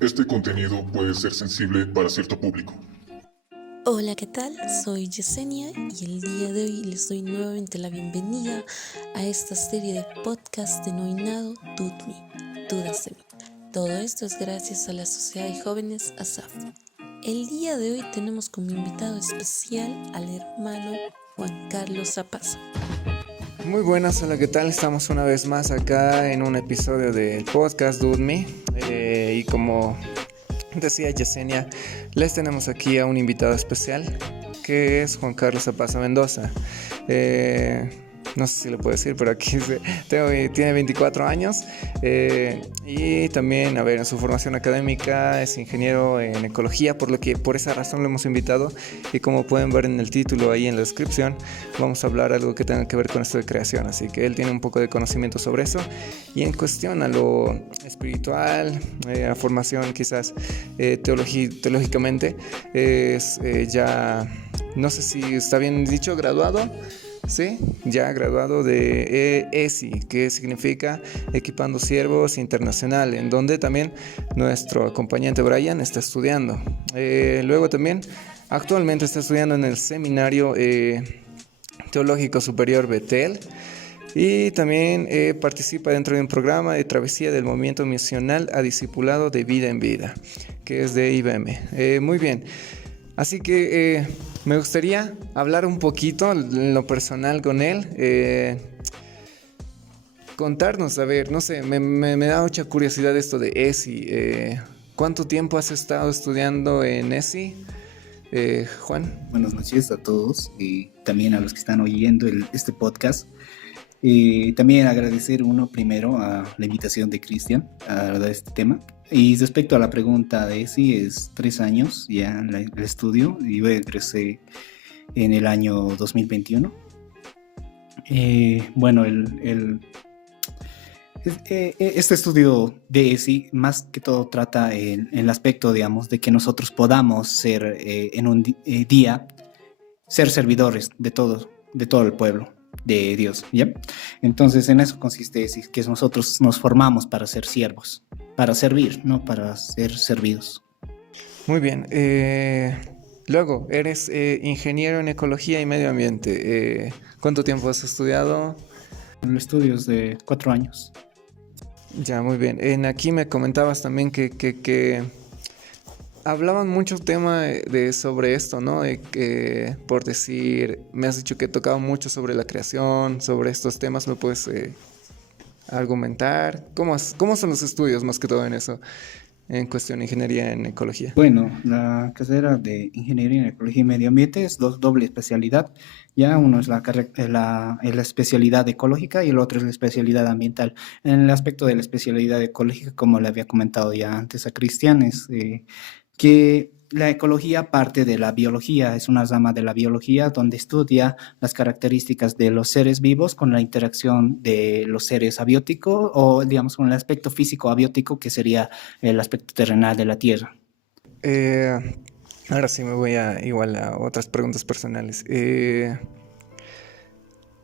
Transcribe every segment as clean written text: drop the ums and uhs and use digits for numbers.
Este contenido puede ser sensible para cierto público. Hola, ¿qué tal? Soy Yesenia y el día de hoy les doy nuevamente la bienvenida a esta serie de podcast denominado Dudme, Dudas de mí. Todo esto es gracias a la Sociedad de Jóvenes ASAF. El día de hoy tenemos como invitado especial al hermano Juan Carlos Zapaza. Muy buenas, hola, ¿qué tal? Estamos una vez más acá en un episodio del podcast Dudme y como decía Yesenia, les tenemos aquí a un invitado especial que es Juan Carlos Zapaza Mendoza. No sé si lo puedo decir, pero aquí tiene 24 años y también, en su formación académica es ingeniero en ecología, por esa razón lo hemos invitado. Y como pueden ver en el título ahí en la descripción, vamos a hablar algo que tenga que ver con esto de creación, así que él tiene un poco de conocimiento sobre eso. Y en cuestión a lo espiritual, a formación quizás teológicamente, es ya, no sé si está bien dicho, graduado. Sí, ya graduado de ESI, que significa Equipando Siervos Internacional, en donde también nuestro acompañante Brian está estudiando. Luego también actualmente está estudiando en el Seminario Teológico Superior Betel y también participa dentro de un programa de travesía del movimiento misional a discipulado de vida en vida, que es de IBM. Muy bien. Así que me gustaría hablar un poquito en lo personal con él, contarnos, a ver, no sé, me da mucha curiosidad esto de ESI. ¿Cuánto tiempo has estado estudiando en ESI, Juan? Buenas noches a todos y también a los que están oyendo este podcast. También agradecer primero a la invitación de Cristian a hablar de este tema. Y respecto a la pregunta de si es 3 años ya en el estudio y yo egresé en el año 2021. Bueno, este estudio de ESI más que todo trata en el aspecto, digamos, de que nosotros podamos ser en un día, ser servidores de todo el pueblo de Dios, ¿ya? Entonces en eso consiste ESI, que nosotros nos formamos para ser siervos, para servir, no para ser servidos. Muy bien. Luego, eres ingeniero en ecología y medio ambiente. ¿Cuánto tiempo has estudiado? En estudios de 4 años. Ya, muy bien. Aquí me comentabas también que hablaban mucho tema sobre esto, ¿no? De que, por decir, me has dicho que tocaba mucho sobre la creación, sobre estos temas. ¿Me puedes argumentar? ¿Cómo son los estudios más que todo en eso, en cuestión de ingeniería en ecología? Bueno, la carrera de Ingeniería en Ecología y Medio Ambiente es doble especialidad. Ya uno es la especialidad ecológica y el otro es la especialidad ambiental. En el aspecto de la especialidad ecológica, como le había comentado ya antes a Cristian, es que la ecología parte de la biología, es una rama de la biología donde estudia las características de los seres vivos con la interacción de los seres abióticos o, digamos, con el aspecto físico abiótico que sería el aspecto terrenal de la Tierra. Ahora sí me voy igual a otras preguntas personales.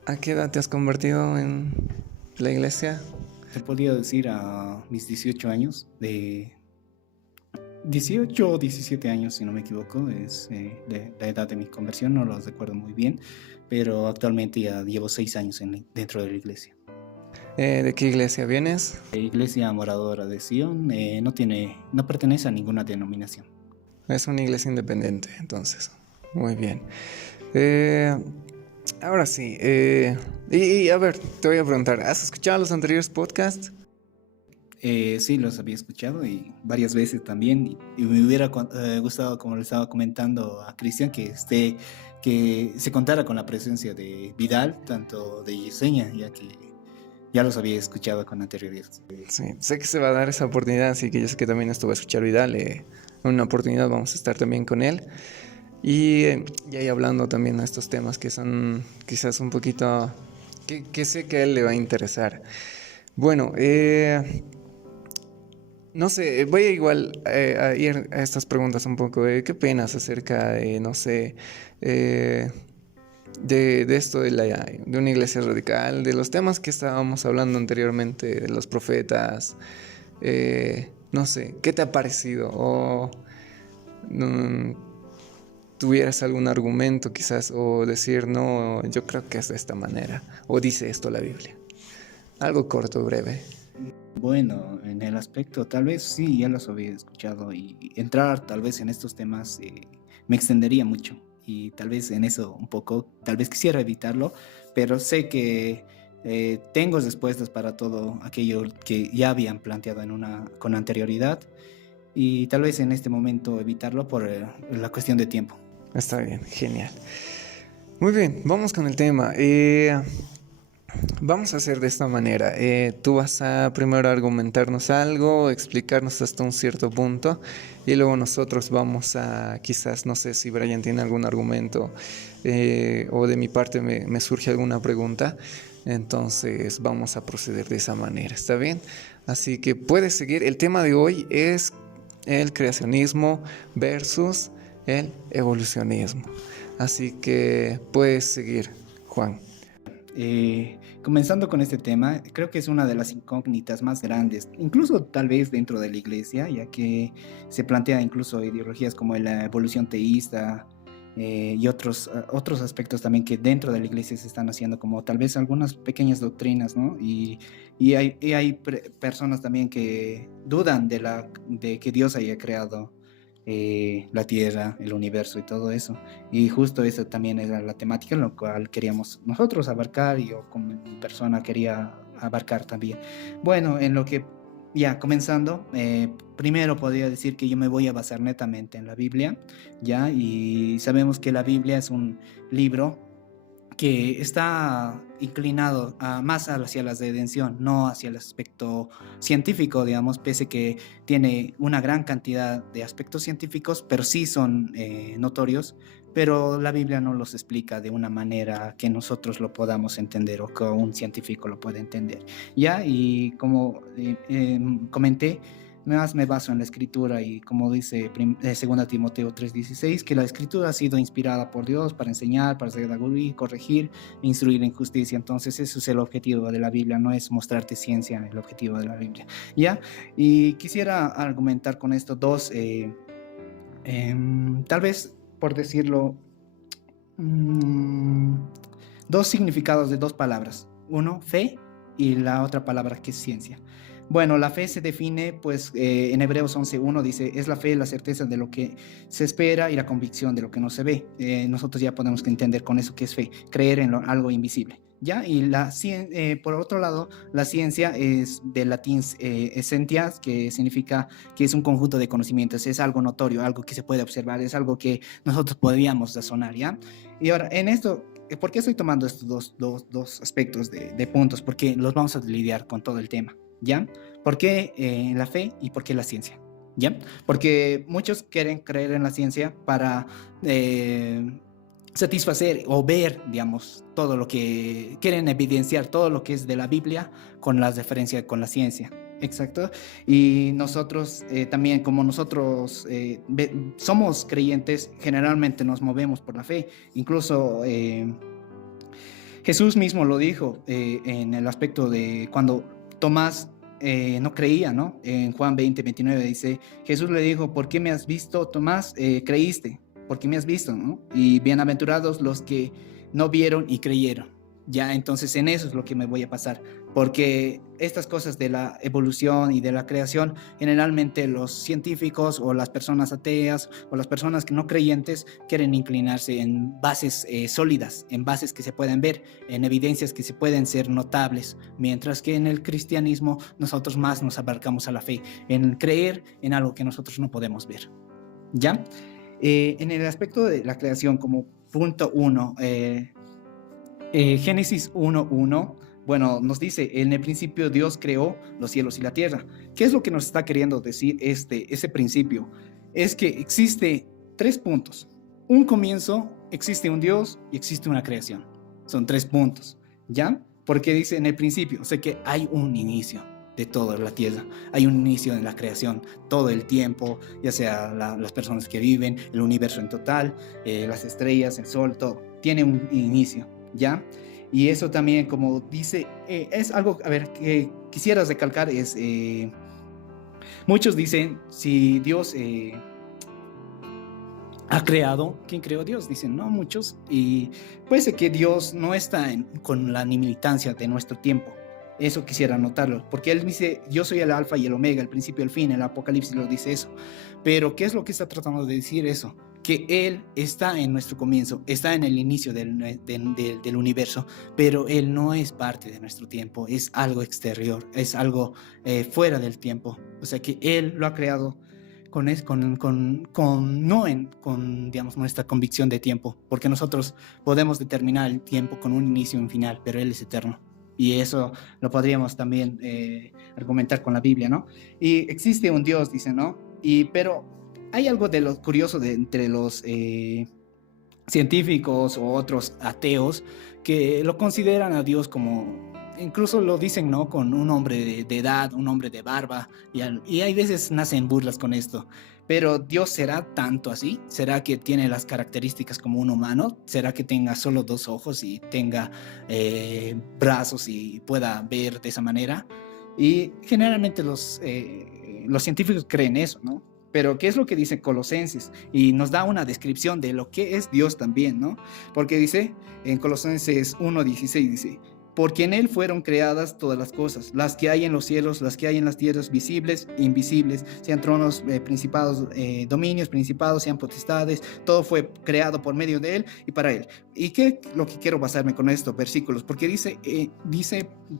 ¿A qué edad te has convertido en la iglesia? Te podría decir a mis 18 años, de 18 o 17 años, si no me equivoco, es la edad de mi conversión, no lo recuerdo muy bien, pero actualmente ya llevo 6 años dentro de la iglesia. ¿De qué iglesia vienes? La iglesia Moradora de Sion no pertenece a ninguna denominación. Es una iglesia independiente, entonces. Muy bien. Ahora sí. Y a ver, te voy a preguntar, ¿has escuchado los anteriores podcasts? Sí, los había escuchado y varias veces también. Y me hubiera gustado, como le estaba comentando a Cristian, que se contara con la presencia de Vidal, tanto de Yesenia, ya que ya los había escuchado con anterioridad. Sí, sé que se va a dar esa oportunidad, así que yo sé que también estuve a escuchar Vidal. Una oportunidad vamos a estar también con él. Y ahí hablando también de estos temas que son quizás un poquito... que sé que a él le va a interesar. Bueno, no sé, voy a igual a ir a estas preguntas un poco. ¿Qué opinas acerca de, no sé, de esto de una iglesia radical, de los temas que estábamos hablando anteriormente, de los profetas, no sé, ¿qué te ha parecido? O tuvieras algún argumento quizás, o decir, no, yo creo que es de esta manera, o dice esto la Biblia. Algo corto, breve. Bueno, en el aspecto, tal vez sí, ya los había escuchado y entrar tal vez en estos temas me extendería mucho y tal vez en eso un poco, tal vez quisiera evitarlo, pero sé que tengo respuestas para todo aquello que ya habían planteado con anterioridad y tal vez en este momento evitarlo por la cuestión de tiempo. Está bien, genial. Muy bien, vamos con el tema. Vamos a hacer de esta manera. Tú vas a primero argumentarnos algo, explicarnos hasta un cierto punto y luego nosotros vamos a, quizás, no sé si Brian tiene algún argumento o de mi parte me surge alguna pregunta. Entonces vamos a proceder de esa manera, ¿está bien? Así que puedes seguir. El tema de hoy es el creacionismo versus el evolucionismo. Así que puedes seguir, Juan. Comenzando con este tema, creo que es una de las incógnitas más grandes, incluso tal vez dentro de la iglesia, ya que se plantea incluso ideologías como la evolución teísta y otros aspectos también que dentro de la iglesia se están haciendo, como tal vez algunas pequeñas doctrinas, ¿no? Y hay personas también que dudan de que Dios haya creado la Tierra, el universo y todo eso. Y justo esa también era la temática en la cual queríamos nosotros abarcar y yo como persona quería abarcar también. Bueno, en lo que ya comenzando, primero podría decir que yo me voy a basar netamente en la Biblia, ya, y sabemos que la Biblia es un libro que está inclinado más hacia la redención, no hacia el aspecto científico, digamos, pese que tiene una gran cantidad de aspectos científicos, pero sí son notorios, pero la Biblia no los explica de una manera que nosotros lo podamos entender o que un científico lo pueda entender, ¿ya? Y como comenté, más me baso en la escritura y como dice 2 Timoteo 3:16, que la escritura ha sido inspirada por Dios para enseñar, para redarguir, corregir, instruir en justicia. Entonces ese es el objetivo de la Biblia, no es mostrarte ciencia, el objetivo de la Biblia, ¿ya? Y quisiera argumentar con esto tal vez por decirlo, dos significados de dos palabras. Uno, fe, y la otra palabra que es ciencia. Bueno, la fe se define, pues, en Hebreos 11:1 dice, es la fe, la certeza de lo que se espera y la convicción de lo que no se ve. Nosotros ya podemos entender con eso que es fe, creer en algo invisible, ¿ya? Y por otro lado, la ciencia es del latín scientia, que significa que es un conjunto de conocimientos, es algo notorio, algo que se puede observar, es algo que nosotros podríamos razonar, ¿ya? Y ahora, en esto, ¿por qué estoy tomando estos dos aspectos de puntos? Porque los vamos a lidiar con todo el tema, ¿ya? ¿Por qué la fe y por qué la ciencia? ¿Ya? Porque muchos quieren creer en la ciencia para satisfacer o ver, digamos, todo lo que quieren evidenciar, todo lo que es de la Biblia con la referencia con la ciencia. Exacto. Y nosotros también, como nosotros somos creyentes, generalmente nos movemos por la fe. Incluso Jesús mismo lo dijo en el aspecto de cuando Tomás no creía, ¿no? En Juan 20:29 dice, Jesús le dijo, ¿por qué me has visto, Tomás? Creíste, porque me has visto, ¿no? Y bienaventurados los que no vieron y creyeron. Ya, entonces en eso es lo que me voy a pasar, porque estas cosas de la evolución y de la creación, generalmente los científicos o las personas ateas o las personas que no creyentes quieren inclinarse en bases sólidas, en bases que se pueden ver, en evidencias que se pueden ser notables, mientras que en el cristianismo nosotros más nos abarcamos a la fe, en creer en algo que nosotros no podemos ver, ¿ya? En el aspecto de la creación como punto 1, Génesis 1:1, bueno, nos dice, en el principio Dios creó los cielos y la tierra. ¿Qué es lo que nos está queriendo decir ese principio? Es que existe 3 puntos. Un comienzo, existe un Dios y existe una creación. Son 3 puntos, ¿ya? Porque dice en el principio, o sea que hay un inicio de toda la tierra, hay un inicio en la creación, todo el tiempo, ya sea las personas que viven, el universo en total, las estrellas, el sol, todo, tiene un inicio, ¿ya? Y eso también, como dice, es algo, a ver, que quisiera recalcar es, Muchos dicen, si Dios ha creado, ¿quién creó Dios? Dicen, no, muchos. Y puede ser que Dios no está con la militancia de nuestro tiempo. Eso quisiera notarlo, porque Él dice, yo soy el alfa y el omega, el principio y el fin, el Apocalipsis lo dice eso. Pero, ¿qué es lo que está tratando de decir eso? Que Él está en nuestro comienzo, está en el inicio del universo, pero Él no es parte de nuestro tiempo, es algo exterior, es algo fuera del tiempo. O sea que Él lo ha creado con digamos, nuestra convicción de tiempo, porque nosotros podemos determinar el tiempo con un inicio y un final, pero Él es eterno. Y eso lo podríamos también argumentar con la Biblia, ¿no? Y existe un Dios, dice, ¿no? Pero hay algo de lo curioso entre los científicos o otros ateos que lo consideran a Dios como, incluso lo dicen, ¿no? Con un hombre de edad, un hombre de barba, y hay veces nacen burlas con esto. Pero ¿Dios será tanto así? ¿Será que tiene las características como un humano? ¿Será que tenga solo 2 ojos y tenga brazos y pueda ver de esa manera? Y generalmente los científicos creen eso, ¿no? Pero ¿qué es lo que dice Colosenses? Y nos da una descripción de lo que es Dios también, ¿no? Porque dice, en Colosenses 1:16, dice, porque en Él fueron creadas todas las cosas, las que hay en los cielos, las que hay en las tierras, visibles e invisibles, sean tronos, principados, dominios, principados, sean potestades, todo fue creado por medio de Él y para Él. ¿Y qué es lo que quiero basarme con estos versículos? Porque dice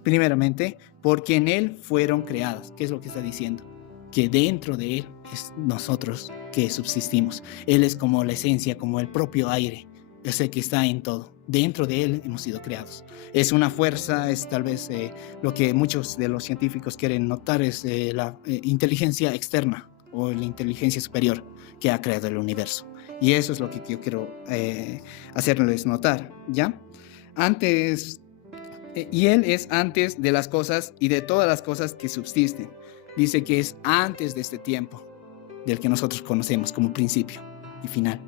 primeramente, porque en Él fueron creadas. ¿Qué es lo que está diciendo? Que dentro de Él es nosotros que subsistimos. Él es como la esencia, como el propio aire, ese que está en todo. Dentro de Él hemos sido creados. Es una fuerza, es tal vez lo que muchos de los científicos quieren notar, es la inteligencia externa o la inteligencia superior que ha creado el universo. Y eso es lo que yo quiero hacerles notar, ¿ya? Y Él es antes de las cosas y de todas las cosas que subsisten. Dice que es antes de este tiempo del que nosotros conocemos como principio y final.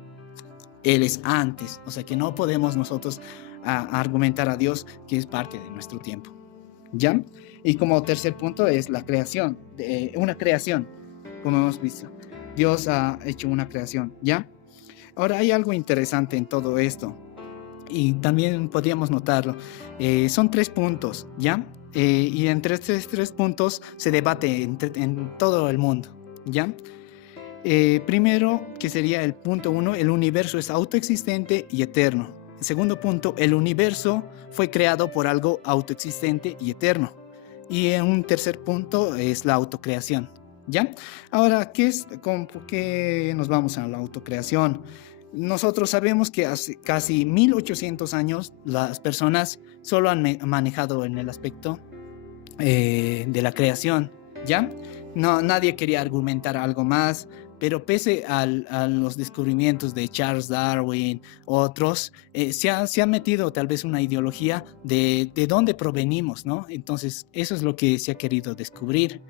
Él es antes, o sea que no podemos nosotros argumentar a Dios que es parte de nuestro tiempo, ¿ya? Y como tercer punto es la creación, una creación, como hemos visto. Dios ha hecho una creación, ¿ya? Ahora hay algo interesante en todo esto y también podríamos notarlo. Son 3 puntos, ¿ya? Y entre estos 3 puntos se debate en todo el mundo, ¿ya? Primero, que sería el punto 1, el universo es autoexistente y eterno. El segundo punto, el universo fue creado por algo autoexistente y eterno. Y en un tercer punto es la autocreación, ¿ya? Ahora, ¿por qué nos vamos a la autocreación? Nosotros sabemos que hace casi 1800 años las personas solo han manejado en el aspecto de la creación, ¿ya? No, nadie quería argumentar algo más, pero pese a los descubrimientos de Charles Darwin, otros, se ha metido tal vez una ideología de dónde provenimos, ¿no? Entonces, eso es lo que se ha querido descubrir.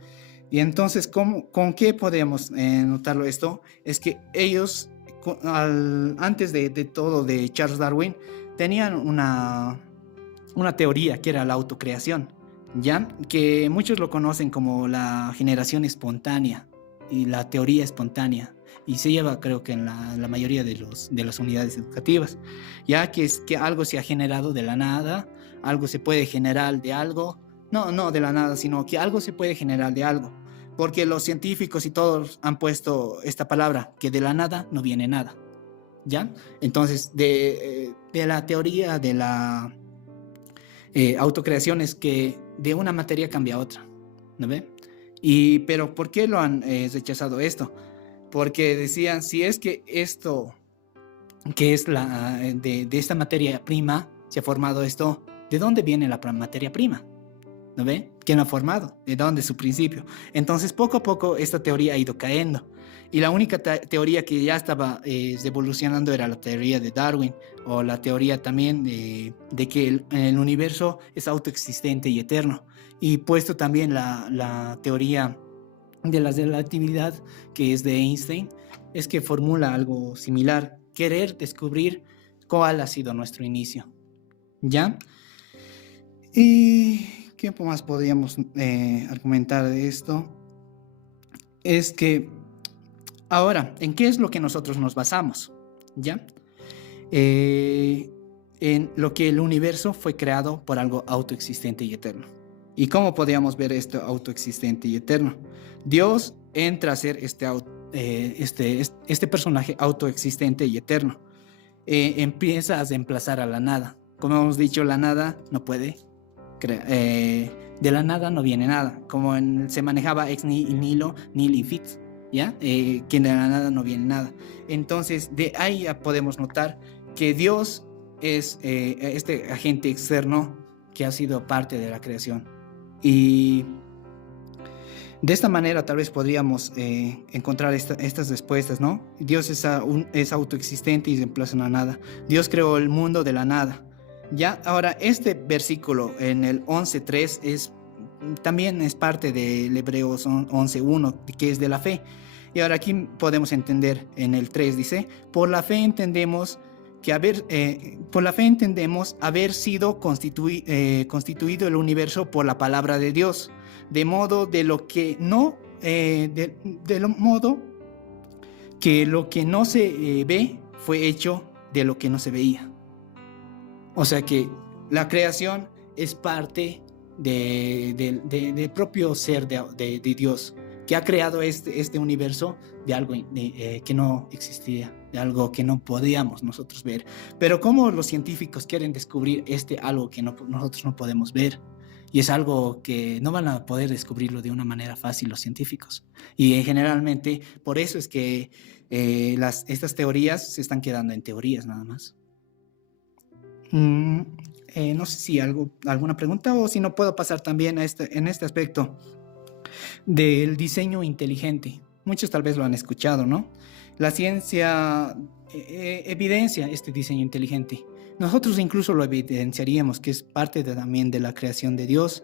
Y entonces, ¿con qué podemos notarlo esto? Es que ellos, antes de todo de Charles Darwin, tenían una teoría que era la autocreación, ¿ya? Que muchos lo conocen como la generación espontánea y la teoría espontánea, y se lleva, creo que en la mayoría de las unidades educativas, ya que es que algo se ha generado de la nada, algo se puede generar de algo, no de la nada, sino que algo se puede generar de algo, porque los científicos y todos han puesto esta palabra, que de la nada no viene nada, ¿ya? Entonces, de la teoría de la autocreación es que de una materia cambia a otra, ¿no ve? Pero ¿por qué lo han rechazado esto? Porque decían, si es que esto, que es de esta materia prima, se ha formado esto, ¿de dónde viene la materia prima? ¿No ve? ¿Quién lo ha formado? ¿De dónde es su principio? Entonces, poco a poco, esta teoría ha ido cayendo. Y la única teoría que ya estaba evolucionando era la teoría de Darwin, o la teoría también de que el universo es autoexistente y eterno. Y puesto también la teoría de la relatividad, que es de Einstein, es que formula algo similar, querer descubrir cuál ha sido nuestro inicio, ¿ya? ¿Y qué más podríamos argumentar de esto? es que ahora, ¿en qué es lo que nosotros nos basamos? ¿Ya? En lo que el universo fue creado por algo autoexistente y eterno. ¿Y cómo podríamos ver esto autoexistente y eterno? Dios entra a ser este personaje autoexistente y eterno. Empieza a reemplazar a la nada. Como hemos dicho, la nada no puede crear. De la nada no viene nada. Como se manejaba ex nihilo, nihil fit, ¿ya? Que de la nada no viene nada. Entonces, de ahí ya podemos notar que Dios es este agente externo que ha sido parte de la creación. Y de esta manera tal vez podríamos encontrar estas respuestas, ¿no? Dios es autoexistente y reemplaza la nada. Dios creó el mundo de la nada. Ya, ahora este versículo en el 11.3 también es parte del Hebreos 11.1, que es de la fe. Y ahora aquí podemos entender en el 3 dice, por la fe entendemos haber sido constituido el universo por la palabra de Dios, de modo lo que no se ve fue hecho de lo que no se veía. O sea que la creación es parte del propio ser de Dios, que ha creado este universo de algo que no existía, de algo que no podíamos nosotros ver. Pero ¿cómo los científicos quieren descubrir algo que nosotros no podemos ver? Y es algo que no van a poder descubrirlo de una manera fácil los científicos. Y generalmente por eso es que estas teorías se están quedando en teorías nada más. No sé si alguna pregunta, o si no puedo pasar también en este aspecto del diseño inteligente. Muchos tal vez lo han escuchado, ¿no? La ciencia evidencia este diseño inteligente. Nosotros incluso lo evidenciaríamos, que es parte también de la creación de Dios,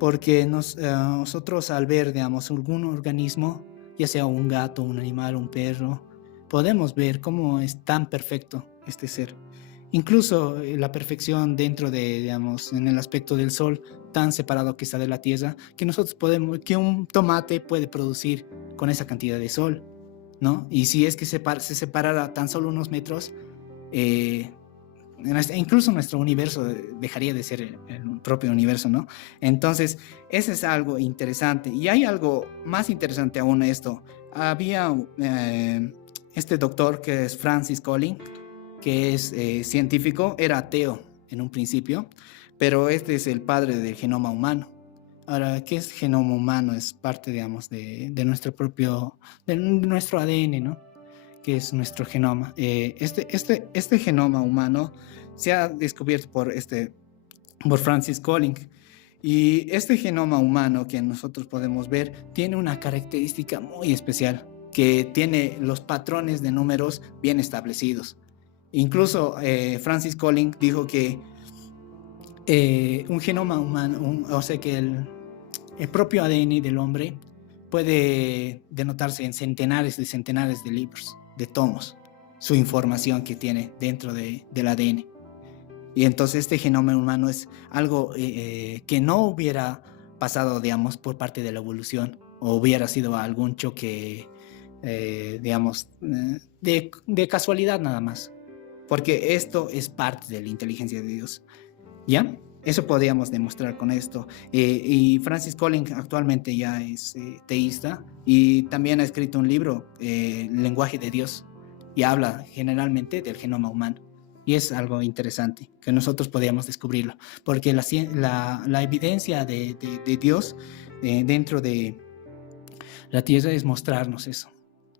porque nosotros al ver, digamos, algún organismo, ya sea un gato, un animal, un perro, podemos ver cómo es tan perfecto este ser. Incluso la perfección dentro de, digamos, en el aspecto del sol, tan separado que está de la tierra, que un tomate puede producir con esa cantidad de sol, ¿no? Y si es que se separara tan solo unos metros, incluso nuestro universo dejaría de ser el propio universo, ¿no? Entonces, ese es algo interesante. Y hay algo más interesante aún esto. Había este doctor que es Francis Collins, que es científico, era ateo en un principio, pero este es el padre del genoma humano. Ahora, ¿qué es genoma humano? Es parte, digamos, de nuestro ADN, ¿no? Que es nuestro genoma. Este genoma humano se ha descubierto por Francis Collins. Y este genoma humano que nosotros podemos ver tiene una característica muy especial, que tiene los patrones de números bien establecidos. Incluso Francis Collins dijo que un genoma humano, o sea que el propio ADN del hombre puede denotarse en centenares de libros, de tomos, su información que tiene dentro del ADN. Y entonces este genoma humano es algo que no hubiera pasado, digamos, por parte de la evolución, o hubiera sido algún choque, digamos, de casualidad nada más. Porque esto es parte de la inteligencia de Dios, ¿ya? Eso podríamos demostrar con esto. Y Francis Collins actualmente ya es teísta, y también ha escrito un libro, El lenguaje de Dios, y habla generalmente del genoma humano. Y es algo interesante que nosotros podríamos descubrirlo, porque la evidencia de Dios dentro de la tierra es mostrarnos eso,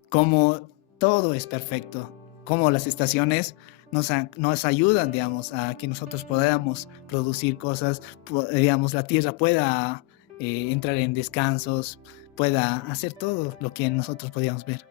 cómo todo es perfecto, cómo las estaciones nos ayudan, digamos, a que nosotros podamos producir cosas, digamos, la tierra pueda entrar en descansos, pueda hacer todo lo que nosotros podíamos ver.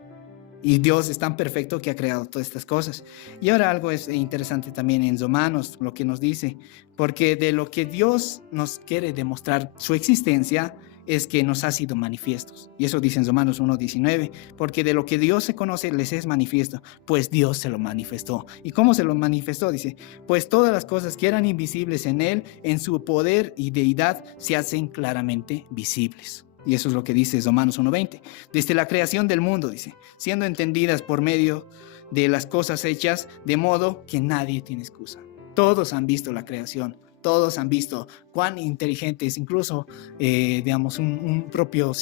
Y Dios es tan perfecto que ha creado todas estas cosas. Y ahora algo es interesante también en Romanos, lo que nos dice, porque de lo que Dios nos quiere demostrar su existencia es que nos ha sido manifiestos. Y eso dice en Romanos 1:19, porque de lo que Dios se conoce les es manifiesto, pues Dios se lo manifestó. ¿Y cómo se lo manifestó? Dice, pues todas las cosas que eran invisibles en Él, en su poder y deidad, se hacen claramente visibles. Y eso es lo que dice Romanos 1:20. Desde la creación del mundo, dice, siendo entendidas por medio de las cosas hechas, de modo que nadie tiene excusa. Todos han visto la creación, todos han visto cuán inteligente es, incluso, digamos, un propio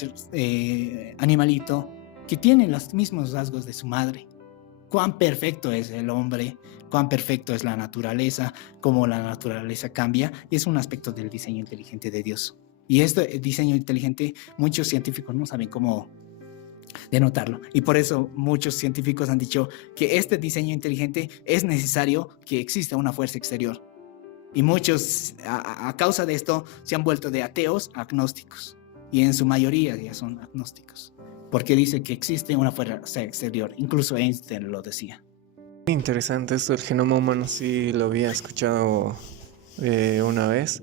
animalito que tiene los mismos rasgos de su madre. Cuán perfecto es el hombre, cuán perfecto es la naturaleza, cómo la naturaleza cambia, y es un aspecto del diseño inteligente de Dios. Y este diseño inteligente, muchos científicos no saben cómo denotarlo. Y por eso muchos científicos han dicho que este diseño inteligente es necesario que exista una fuerza exterior. Y muchos, a causa de esto, se han vuelto de ateos a agnósticos. Y en su mayoría ya son agnósticos. Porque dice que existe una fuerza exterior. Incluso Einstein lo decía. Interesante esto del genoma humano, sí lo había escuchado una vez.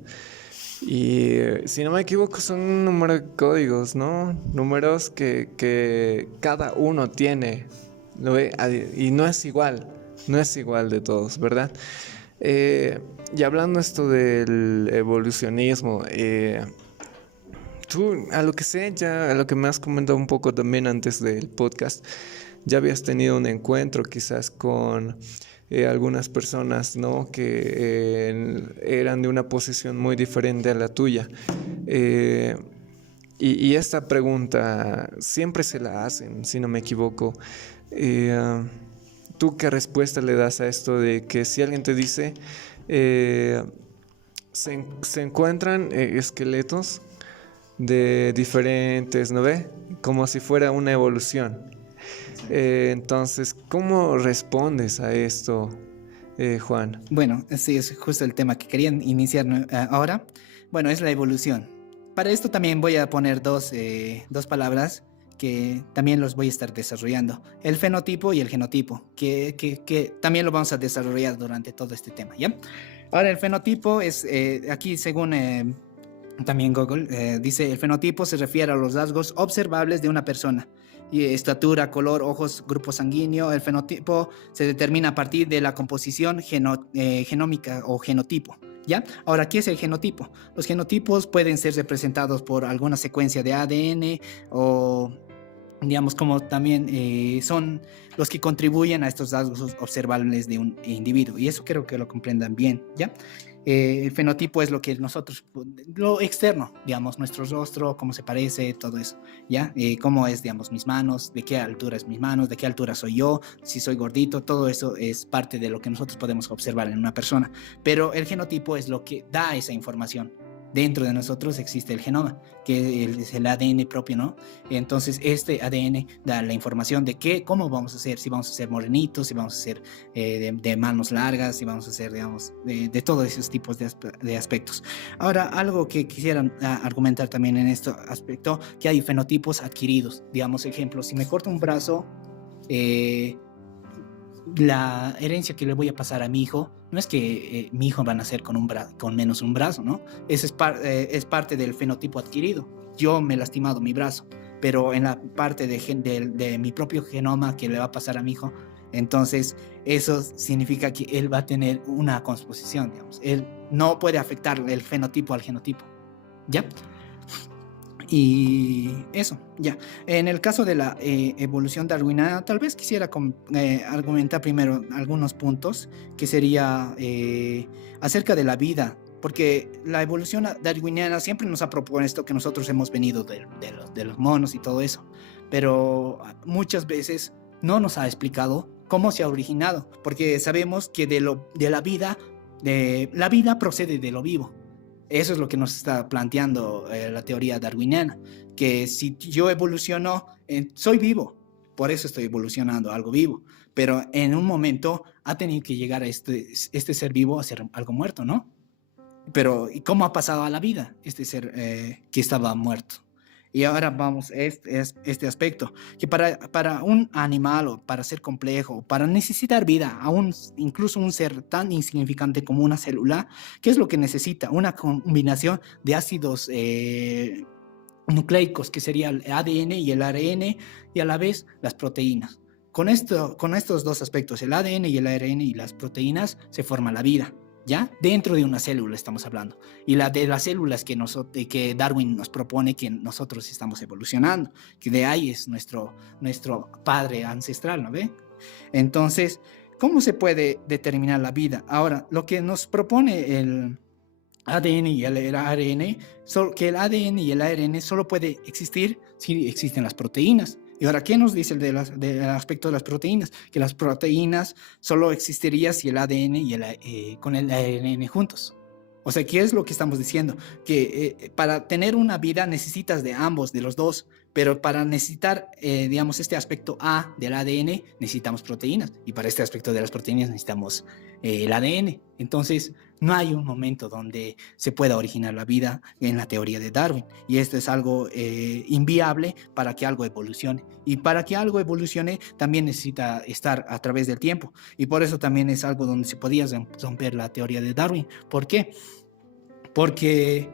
Y si no me equivoco son un número de códigos, ¿no? Números que cada uno tiene, ¿lo ve? Y no es igual de todos, ¿verdad? Y hablando esto del evolucionismo, tú, a lo que sé, ya a lo que me has comentado un poco también antes del podcast, ya habías tenido un encuentro quizás con algunas personas, ¿no? Que eran de una posición muy diferente a la tuya. Y esta pregunta siempre se la hacen, si no me equivoco. ¿Tú qué respuesta le das a esto de que si alguien te dice se encuentran esqueletos de diferentes, ¿no ve? Como si fuera una evolución. Entonces, ¿cómo respondes a esto, Juan? Bueno, sí, es justo el tema que querían iniciar ahora. Bueno, es la evolución. Para esto también voy a poner dos palabras que también los voy a estar desarrollando. El fenotipo y el genotipo, que también lo vamos a desarrollar durante todo este tema, ¿ya? Ahora, el fenotipo es, aquí según también Google, dice, el fenotipo se refiere a los rasgos observables de una persona. Y estatura, color, ojos, grupo sanguíneo. El fenotipo se determina a partir de la composición genómica o genotipo, ¿ya? Ahora, ¿qué es el genotipo? Los genotipos pueden ser representados por alguna secuencia de ADN o, digamos, como también son los que contribuyen a estos rasgos observables de un individuo. Y eso quiero que lo comprendan bien, ¿ya? El fenotipo es lo que nosotros, lo externo, digamos, nuestro rostro, cómo se parece, todo eso, ¿ya? Cómo es, digamos, mis manos, de qué altura es mis manos, de qué altura soy yo, si soy gordito, todo eso es parte de lo que nosotros podemos observar en una persona. Pero el genotipo es lo que da esa información. Dentro de nosotros existe el genoma, que es el ADN propio, ¿no? Entonces, este ADN da la información de cómo vamos a ser, si vamos a ser morenitos, si vamos a ser de manos largas, si vamos a ser, digamos, de todos esos tipos de aspectos. Ahora, algo que quisiera argumentar también en este aspecto, que hay fenotipos adquiridos. Digamos, ejemplo, si me corto un brazo, la herencia que le voy a pasar a mi hijo no es que mi hijo va a nacer con menos un brazo, ¿no? Eso es parte del fenotipo adquirido. Yo me he lastimado mi brazo, pero en la parte de mi propio genoma que le va a pasar a mi hijo, entonces eso significa que él va a tener una composición, digamos. Él no puede afectar el fenotipo al genotipo, ¿ya? Y eso, ya. En el caso de la evolución darwiniana, tal vez quisiera argumentar primero algunos puntos, que sería acerca de la vida, porque la evolución darwiniana siempre nos ha propuesto que nosotros hemos venido de los monos y todo eso, pero muchas veces no nos ha explicado cómo se ha originado, porque sabemos que la vida procede de lo vivo. Eso es lo que nos está planteando la teoría darwiniana, que si yo evoluciono, soy vivo, por eso estoy evolucionando algo vivo, pero en un momento ha tenido que llegar a este ser vivo a ser algo muerto, ¿no? Pero ¿y cómo ha pasado a la vida este ser que estaba muerto? Y ahora vamos a este aspecto, que para un animal o para ser complejo, para necesitar vida, incluso un ser tan insignificante como una célula, ¿qué es lo que necesita? Una combinación de ácidos nucleicos, que sería el ADN y el ARN, y a la vez las proteínas. Con estos dos aspectos, el ADN y el ARN y las proteínas, se forma la vida. ¿ya? Dentro de una célula estamos hablando. Y la de las células que Darwin nos propone que nosotros estamos evolucionando, que de ahí es nuestro padre ancestral, ¿no ve? Entonces, ¿cómo se puede determinar la vida? Ahora, lo que nos propone el ADN y el ARN, que el ADN y el ARN solo puede existir si existen las proteínas. Y ahora, ¿qué nos dice el del aspecto de las proteínas? Que las proteínas solo existirían si el ADN y con el ARN juntos. O sea, ¿qué es lo que estamos diciendo? Que para tener una vida necesitas de ambos, de los dos, pero para necesitar, digamos, este aspecto A del ADN necesitamos proteínas, y para este aspecto de las proteínas necesitamos el ADN. Entonces, no hay un momento donde se pueda originar la vida en la teoría de Darwin, y esto es algo inviable para que algo evolucione. Y para que algo evolucione también necesita estar a través del tiempo, y por eso también es algo donde se podía romper la teoría de Darwin. ¿Por qué? Porque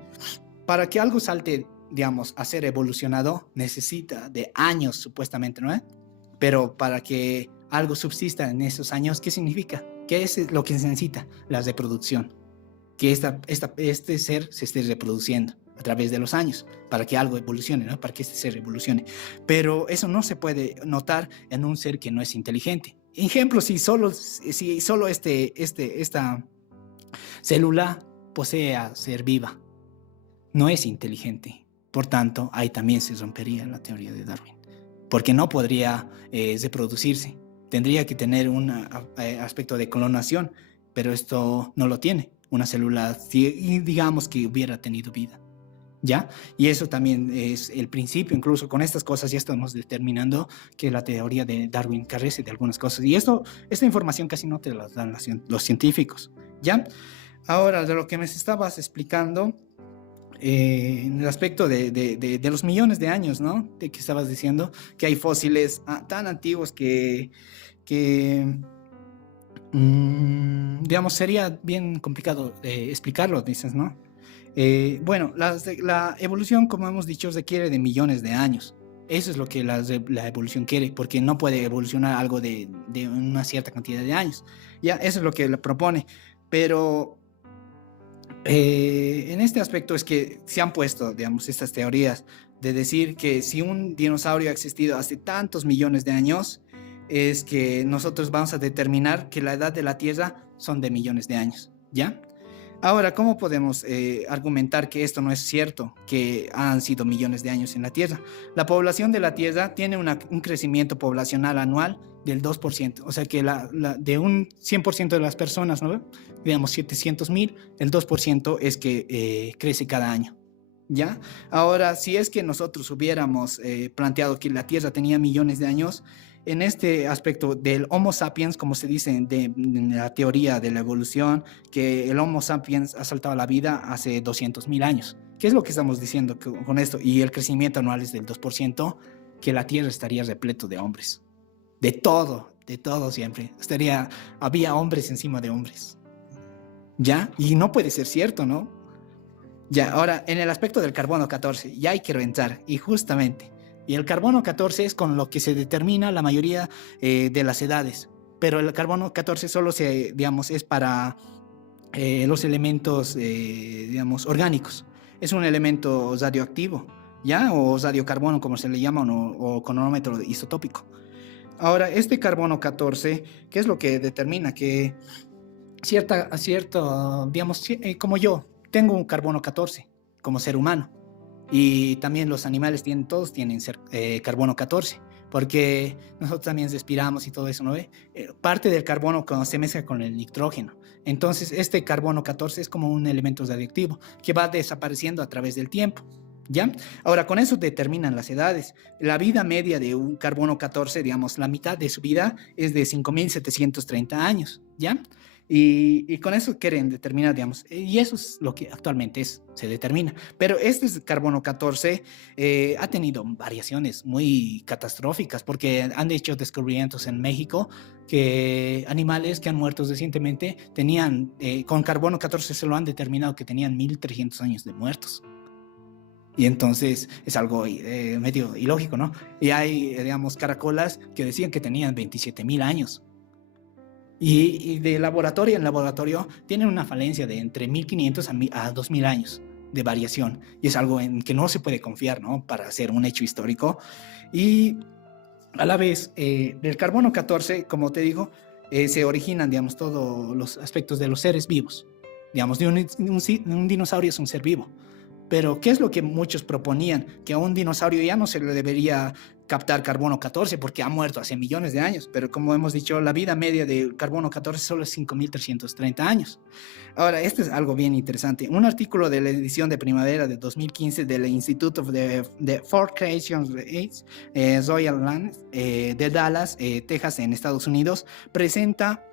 para que algo salte, digamos, a ser evolucionado, necesita de años, supuestamente, ¿no? Pero para que algo subsista en esos años, ¿qué significa? ¿Qué es lo que se necesita? La reproducción. Que este ser se esté reproduciendo a través de los años, para que algo evolucione, ¿no? Para que este ser evolucione. Pero eso no se puede notar en un ser que no es inteligente. Ejemplo, si solo esta célula posee a ser viva, no es inteligente. Por tanto, ahí también se rompería la teoría de Darwin, porque no podría reproducirse. Tendría que tener un aspecto de clonación, pero esto no lo tiene. Una célula, digamos, que hubiera tenido vida, ¿ya? Y eso también es el principio. Incluso con estas cosas ya estamos determinando que la teoría de Darwin carece de algunas cosas. Y esta información casi no te la dan los científicos, ¿ya? Ahora, de lo que me estabas explicando, en el aspecto de los millones de años, ¿no? De que estabas diciendo que hay fósiles tan antiguos que digamos, sería bien complicado explicarlo, dices, ¿no? Bueno, la evolución, como hemos dicho, requiere de millones de años. Eso es lo que la evolución quiere, porque no puede evolucionar algo de una cierta cantidad de años. Ya, eso es lo que le propone. Pero en este aspecto es que se han puesto, digamos, estas teorías de decir que si un dinosaurio ha existido hace tantos millones de años, es que nosotros vamos a determinar que la edad de la Tierra son de millones de años, ¿ya? Ahora, ¿cómo podemos argumentar que esto no es cierto, que han sido millones de años en la Tierra? La población de la Tierra tiene un crecimiento poblacional anual del 2%, o sea que de un 100% de las personas, ¿no? Digamos 700,000, el 2% es que crece cada año, ¿ya? Ahora, si es que nosotros hubiéramos planteado que la Tierra tenía millones de años, en este aspecto del Homo sapiens, como se dice en la teoría de la evolución, que el Homo sapiens ha saltado a la vida hace 200,000 años. ¿Qué es lo que estamos diciendo con esto? Y el crecimiento anual es del 2%, que la Tierra estaría repleto de hombres. De todo siempre. Había hombres encima de hombres. ¿Ya? Y no puede ser cierto, ¿no? Ya, ahora, en el aspecto del carbono 14, ya hay que reventar, y justamente... Y el carbono 14 es con lo que se determina la mayoría de las edades. Pero el carbono 14 solo es para los elementos, orgánicos. Es un elemento radioactivo, ¿ya? O radiocarbono, como se le llama, o cronómetro isotópico. Ahora, este carbono 14, ¿qué es lo que determina? Que como yo, tengo un carbono 14 como ser humano. Y también los animales todos tienen carbono 14, porque nosotros también respiramos y todo eso, ¿no ve? Parte del carbono se mezcla con el nitrógeno. Entonces, este carbono 14 es como un elemento radioactivo que va desapareciendo a través del tiempo, ¿ya? Ahora, con eso determinan las edades. La vida media de un carbono 14, digamos, la mitad de su vida es de 5,730 años, ¿ya? Y con eso quieren determinar, digamos, y eso es lo que actualmente se determina. Pero este carbono 14 ha tenido variaciones muy catastróficas, porque han hecho descubrimientos en México que animales que han muerto recientemente tenían, con carbono 14 se lo han determinado que tenían 1,300 años de muertos. Y entonces es algo medio ilógico, ¿no? Y hay, digamos, caracolas que decían que tenían 27,000 años. Y de laboratorio en laboratorio tienen una falencia de entre 1500 a 2000 años de variación. Y es algo en que no se puede confiar, ¿no? Para hacer un hecho histórico. Y a la vez, del carbono 14, como te digo, se originan, digamos, todos los aspectos de los seres vivos. Digamos, un dinosaurio es un ser vivo. Pero, ¿qué es lo que muchos proponían? Que a un dinosaurio ya no se le debería captar carbono 14 porque ha muerto hace millones de años. Pero como hemos dicho, la vida media del carbono 14 solo es 5330 años. Ahora, esto es algo bien interesante. Un artículo de la edición de primavera de 2015 del Institute of the Fourth Creation Race, Royal Land, de Dallas, Texas, en Estados Unidos, presenta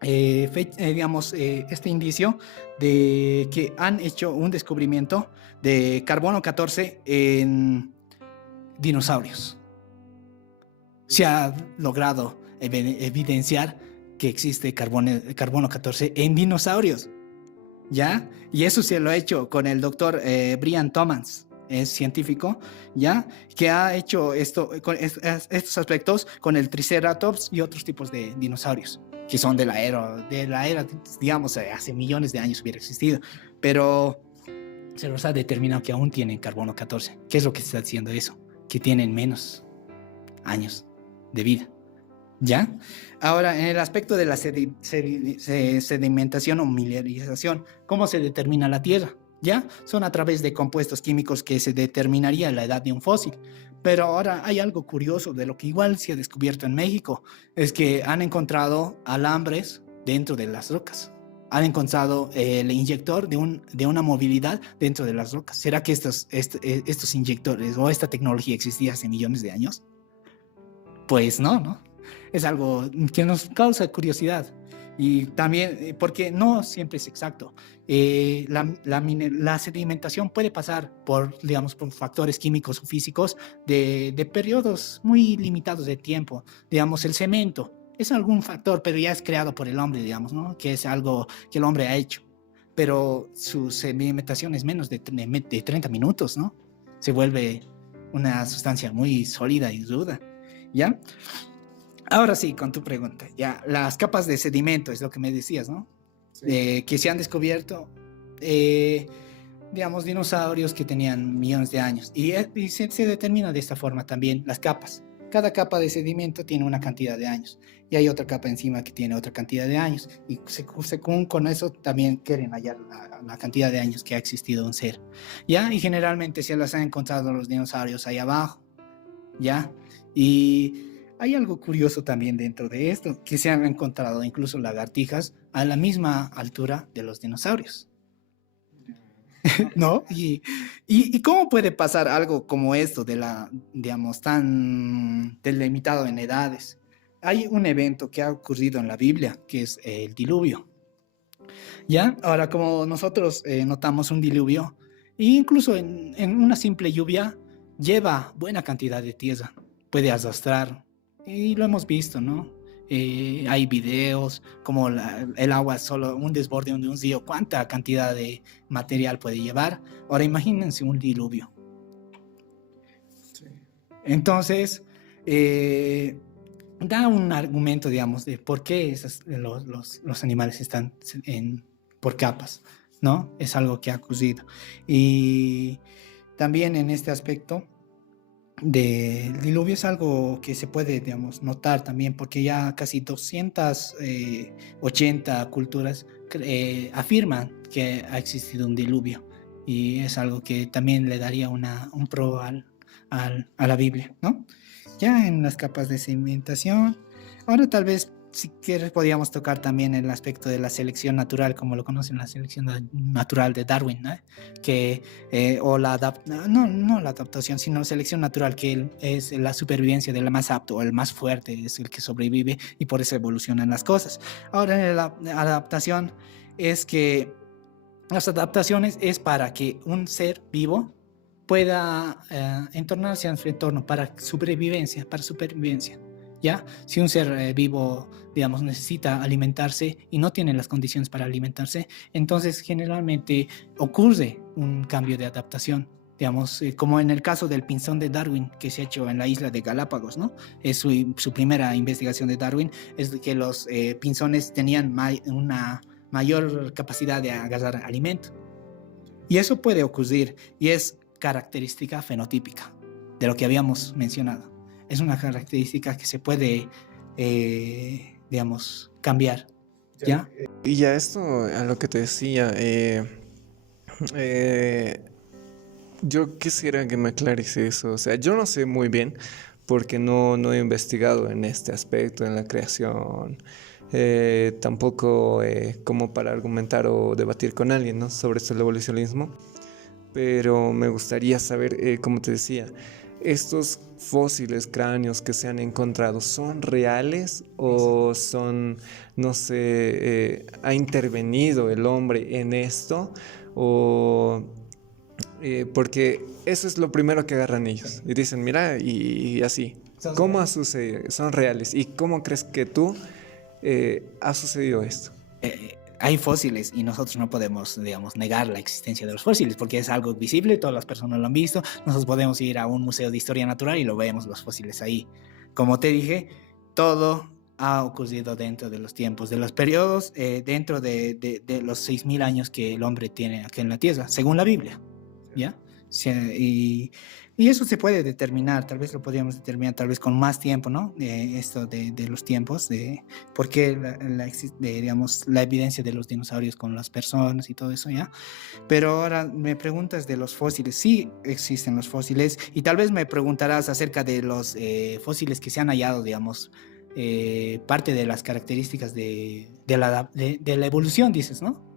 este indicio de que han hecho un descubrimiento de carbono 14 en dinosaurios. Se ha logrado evidenciar que existe carbono 14 en dinosaurios, ¿ya? Y eso se lo ha hecho con el doctor Brian Thomas, es científico, ¿ya? Que ha hecho estos aspectos con el Triceratops y otros tipos de dinosaurios que son de la era, digamos, hace millones de años hubiera existido, pero se los ha determinado que aún tienen carbono 14. ¿Qué es lo que se está diciendo eso? Que tienen menos años de vida, ¿ya? Ahora, en el aspecto de la sedimentación o mineralización, ¿cómo se determina la Tierra? ¿Ya? Son a través de compuestos químicos que se determinaría la edad de un fósil. Pero ahora hay algo curioso de lo que igual se ha descubierto en México, es que han encontrado alambres dentro de las rocas. Han encontrado el inyector de una movilidad dentro de las rocas. ¿Será que estos inyectores o esta tecnología existía hace millones de años? Pues no. Es algo que nos causa curiosidad. Y también, porque no siempre es exacto. La sedimentación puede pasar por factores químicos o físicos de periodos muy limitados de tiempo. Digamos, el cemento es algún factor, pero ya es creado por el hombre, digamos, ¿no? Que es algo que el hombre ha hecho. Pero su sedimentación es menos de 30 minutos, ¿no? Se vuelve una sustancia muy sólida y ruda, ¿ya? Ahora sí, con tu pregunta, ya, las capas de sedimento es lo que me decías, ¿no? Sí. Que se han descubierto, dinosaurios que tenían millones de años. Y se determina de esta forma también las capas. Cada capa de sedimento tiene una cantidad de años. Y hay otra capa encima que tiene otra cantidad de años. Y según con eso también quieren hallar la cantidad de años que ha existido un ser. ¿Ya? Y generalmente se las han encontrado los dinosaurios ahí abajo. ¿Ya? Y hay algo curioso también dentro de esto, que se han encontrado incluso lagartijas a la misma altura de los dinosaurios. ¿No? ¿Y cómo puede pasar algo como esto tan delimitado en edades? Hay un evento que ha ocurrido en la Biblia, que es el diluvio. ¿Ya? Ahora, como nosotros notamos un diluvio, e incluso en una simple lluvia, lleva buena cantidad de tierra, puede arrastrar. Y lo hemos visto, ¿no? Hay videos como el agua, solo un desborde de un río, cuánta cantidad de material puede llevar. Ahora imagínense un diluvio. Sí. Entonces, da un argumento, digamos, de por qué los animales están por capas, ¿no? Es algo que ha ocurrido. Y también en este aspecto del diluvio es algo que se puede, notar también, porque ya casi 280 culturas afirman que ha existido un diluvio, y es algo que también le daría un pro a la Biblia, ¿no? Ya en las capas de sedimentación, ahora tal vez, si quieres, podríamos tocar también el aspecto de la selección natural, como lo conocen, la selección natural de Darwin, ¿no? O la no la adaptación, sino selección natural, que es la supervivencia del más apto, o el más fuerte es el que sobrevive, y por eso evolucionan las cosas. Ahora, la adaptación es que las adaptaciones es para que un ser vivo pueda entornarse a su entorno para supervivencia. ¿Ya? Si un ser vivo, necesita alimentarse y no tiene las condiciones para alimentarse, entonces generalmente ocurre un cambio de adaptación, digamos, como en el caso del pinzón de Darwin que se ha hecho en la isla de Galápagos, ¿no? Es su primera investigación de Darwin, es que los pinzones tenían una mayor capacidad de agarrar alimento. Y eso puede ocurrir y es característica fenotípica de lo que habíamos mencionado. Es una característica que se puede, digamos, cambiar, ¿ya? Y ya esto, a lo que te decía, yo quisiera que me aclarice eso. O sea, yo no sé muy bien porque no he investigado en este aspecto, en la creación, tampoco como para argumentar o debatir con alguien, ¿no?, sobre esto del evolucionismo. Pero me gustaría saber, como te decía, ¿estos fósiles cráneos que se han encontrado son reales o son, no sé, ha intervenido el hombre en esto? O porque eso es lo primero que agarran ellos y dicen, mira, y así, ¿cómo ha sucedido? Son reales. ¿Y cómo crees que tú ha sucedido esto? Hay fósiles y nosotros no podemos, digamos, negar la existencia de los fósiles porque es algo visible, todas las personas lo han visto. Nosotros podemos ir a un museo de historia natural y lo vemos los fósiles ahí. Como te dije, todo ha ocurrido dentro de los tiempos, de los periodos, dentro de los 6.000 años que el hombre tiene aquí en la Tierra, según la Biblia, ¿ya? Y eso se puede determinar, tal vez lo podríamos determinar tal vez con más tiempo, ¿no? Esto de los tiempos, de por qué digamos, la evidencia de los dinosaurios con las personas y todo eso, ¿ya? Pero ahora me preguntas de los fósiles. Sí existen los fósiles y tal vez me preguntarás acerca de los fósiles que se han hallado, digamos, parte de las características de la evolución, dices, ¿no?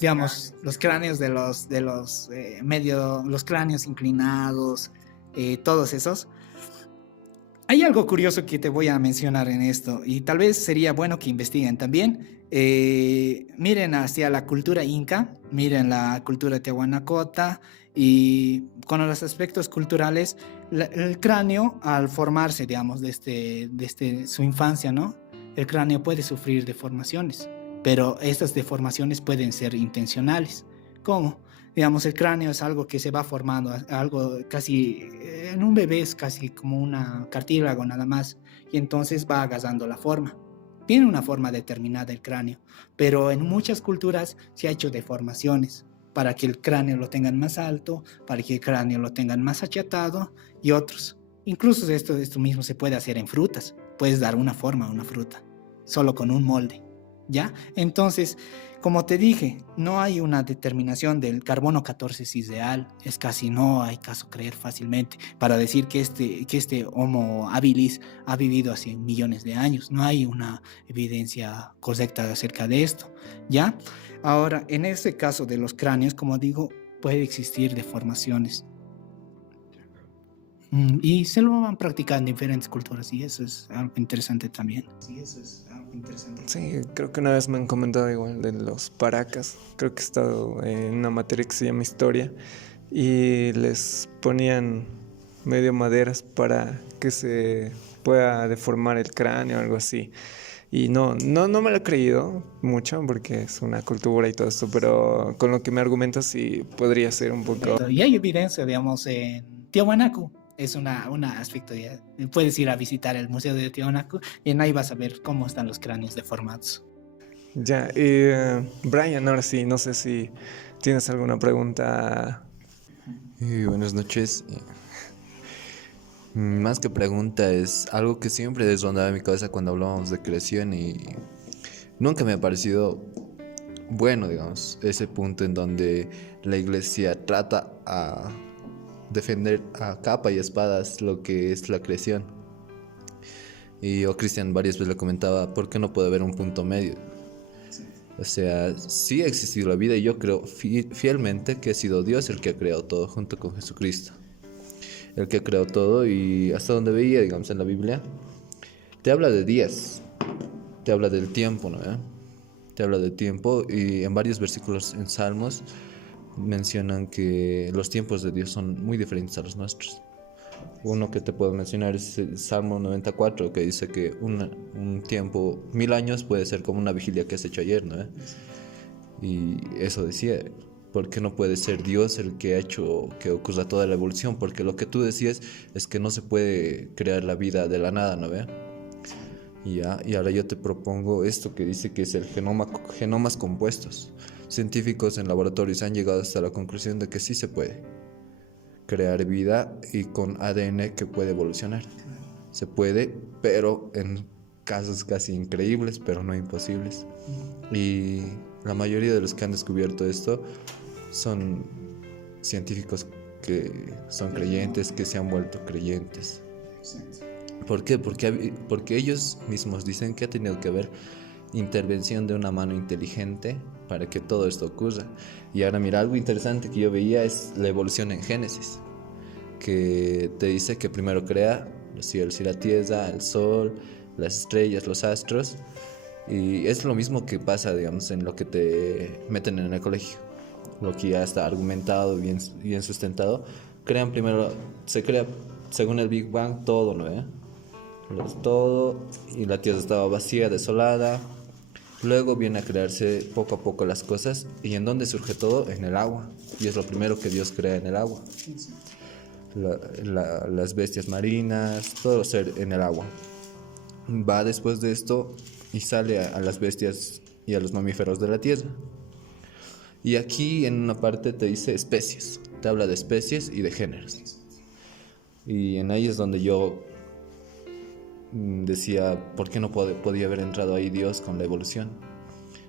Digamos, los cráneos de los los cráneos inclinados, todos esos. Hay algo curioso que te voy a mencionar en esto y tal vez sería bueno que investiguen también. Miren hacia la cultura inca, miren la cultura tiahuanacota y con los aspectos culturales, el cráneo al formarse, digamos, desde su infancia, ¿no? El cráneo puede sufrir deformaciones, pero estas deformaciones pueden ser intencionales. ¿Cómo? Digamos, el cráneo es algo que se va formando, algo casi, en un bebé es casi como una cartílago nada más, y entonces va agarrando la forma. Tiene una forma determinada el cráneo, pero en muchas culturas se ha hecho deformaciones para que el cráneo lo tengan más alto, para que el cráneo lo tengan más achatado y otros. Incluso esto mismo se puede hacer en frutas. Puedes dar una forma a una fruta, solo con un molde. ¿Ya? Entonces, como te dije, no hay una determinación del carbono 14 es real, es casi no hay caso creer fácilmente para decir que este Homo habilis ha vivido hace millones de años, no hay una evidencia correcta acerca de esto, ¿ya? Ahora, en este caso de los cráneos, como digo, puede existir deformaciones. Y se lo van practicando en diferentes culturas y eso es algo interesante también. Sí, creo que una vez me han comentado igual de los paracas. Creo que he estado en una materia que se llama historia y les ponían medio maderas para que se pueda deformar el cráneo o algo así. Y no me lo he creído mucho porque es una cultura y todo esto, pero con lo que me argumentas sí podría ser un poco... Y hay evidencia, digamos, en Tiahuanaco. Es un aspecto, ya. Puedes ir a visitar el Museo de Tiahuanaco y ahí vas a ver cómo están los cráneos deformados. Ya, Brian, ahora sí, no sé si tienes alguna pregunta. Buenas noches. Más que pregunta, es algo que siempre desrondaba en mi cabeza cuando hablábamos de creación y nunca me ha parecido bueno, digamos, ese punto en donde la iglesia trata a defender a capa y espadas lo que es la creación. Y yo, Cristian, varias veces le comentaba, ¿por qué no puede haber un punto medio? O sea, sí ha existido la vida y yo creo fielmente que ha sido Dios el que ha creado todo junto con Jesucristo. El que ha creado todo y hasta donde veía, digamos, en la Biblia, te habla de días, te habla del tiempo, ¿no? Te habla del tiempo y en varios versículos en Salmos mencionan que los tiempos de Dios son muy diferentes a los nuestros. Uno que te puedo mencionar es el Salmo 94, que dice que un tiempo, 1000 años puede ser como una vigilia que has hecho ayer, ¿no? Y eso decía. ¿Por qué no puede ser Dios el que ha hecho que ocurra toda la evolución? Porque lo que tú decías es que no se puede crear la vida de la nada, ¿no ve? Y ahora yo te propongo esto que dice que es el genomas compuestos. Científicos en laboratorios han llegado hasta la conclusión de que sí se puede crear vida y con ADN que puede evolucionar. Se puede, pero en casos casi increíbles, pero no imposibles. Y la mayoría de los que han descubierto esto son científicos que son creyentes, que se han vuelto creyentes. ¿Por qué? Porque ellos mismos dicen que ha tenido que haber intervención de una mano inteligente para que todo esto ocurra. Y ahora mira, algo interesante que yo veía es la evolución en Génesis, que te dice que primero crea los cielos y la tierra, el sol, las estrellas, los astros, y es lo mismo que pasa, digamos, en lo que te meten en el colegio, lo que ya está argumentado, bien sustentado. Se crea según el Big Bang todo, ¿no? Todo, y la tierra estaba vacía, desolada. Luego viene a crearse poco a poco las cosas. ¿Y en dónde surge todo? En el agua. Y es lo primero que Dios crea, en el agua. Las bestias marinas, todo ser en el agua. Va después de esto y sale a las bestias y a los mamíferos de la tierra. Y aquí en una parte te dice especies. Te habla de especies y de géneros. Y en ahí es donde yo decía, ¿por qué no podía haber entrado ahí Dios con la evolución?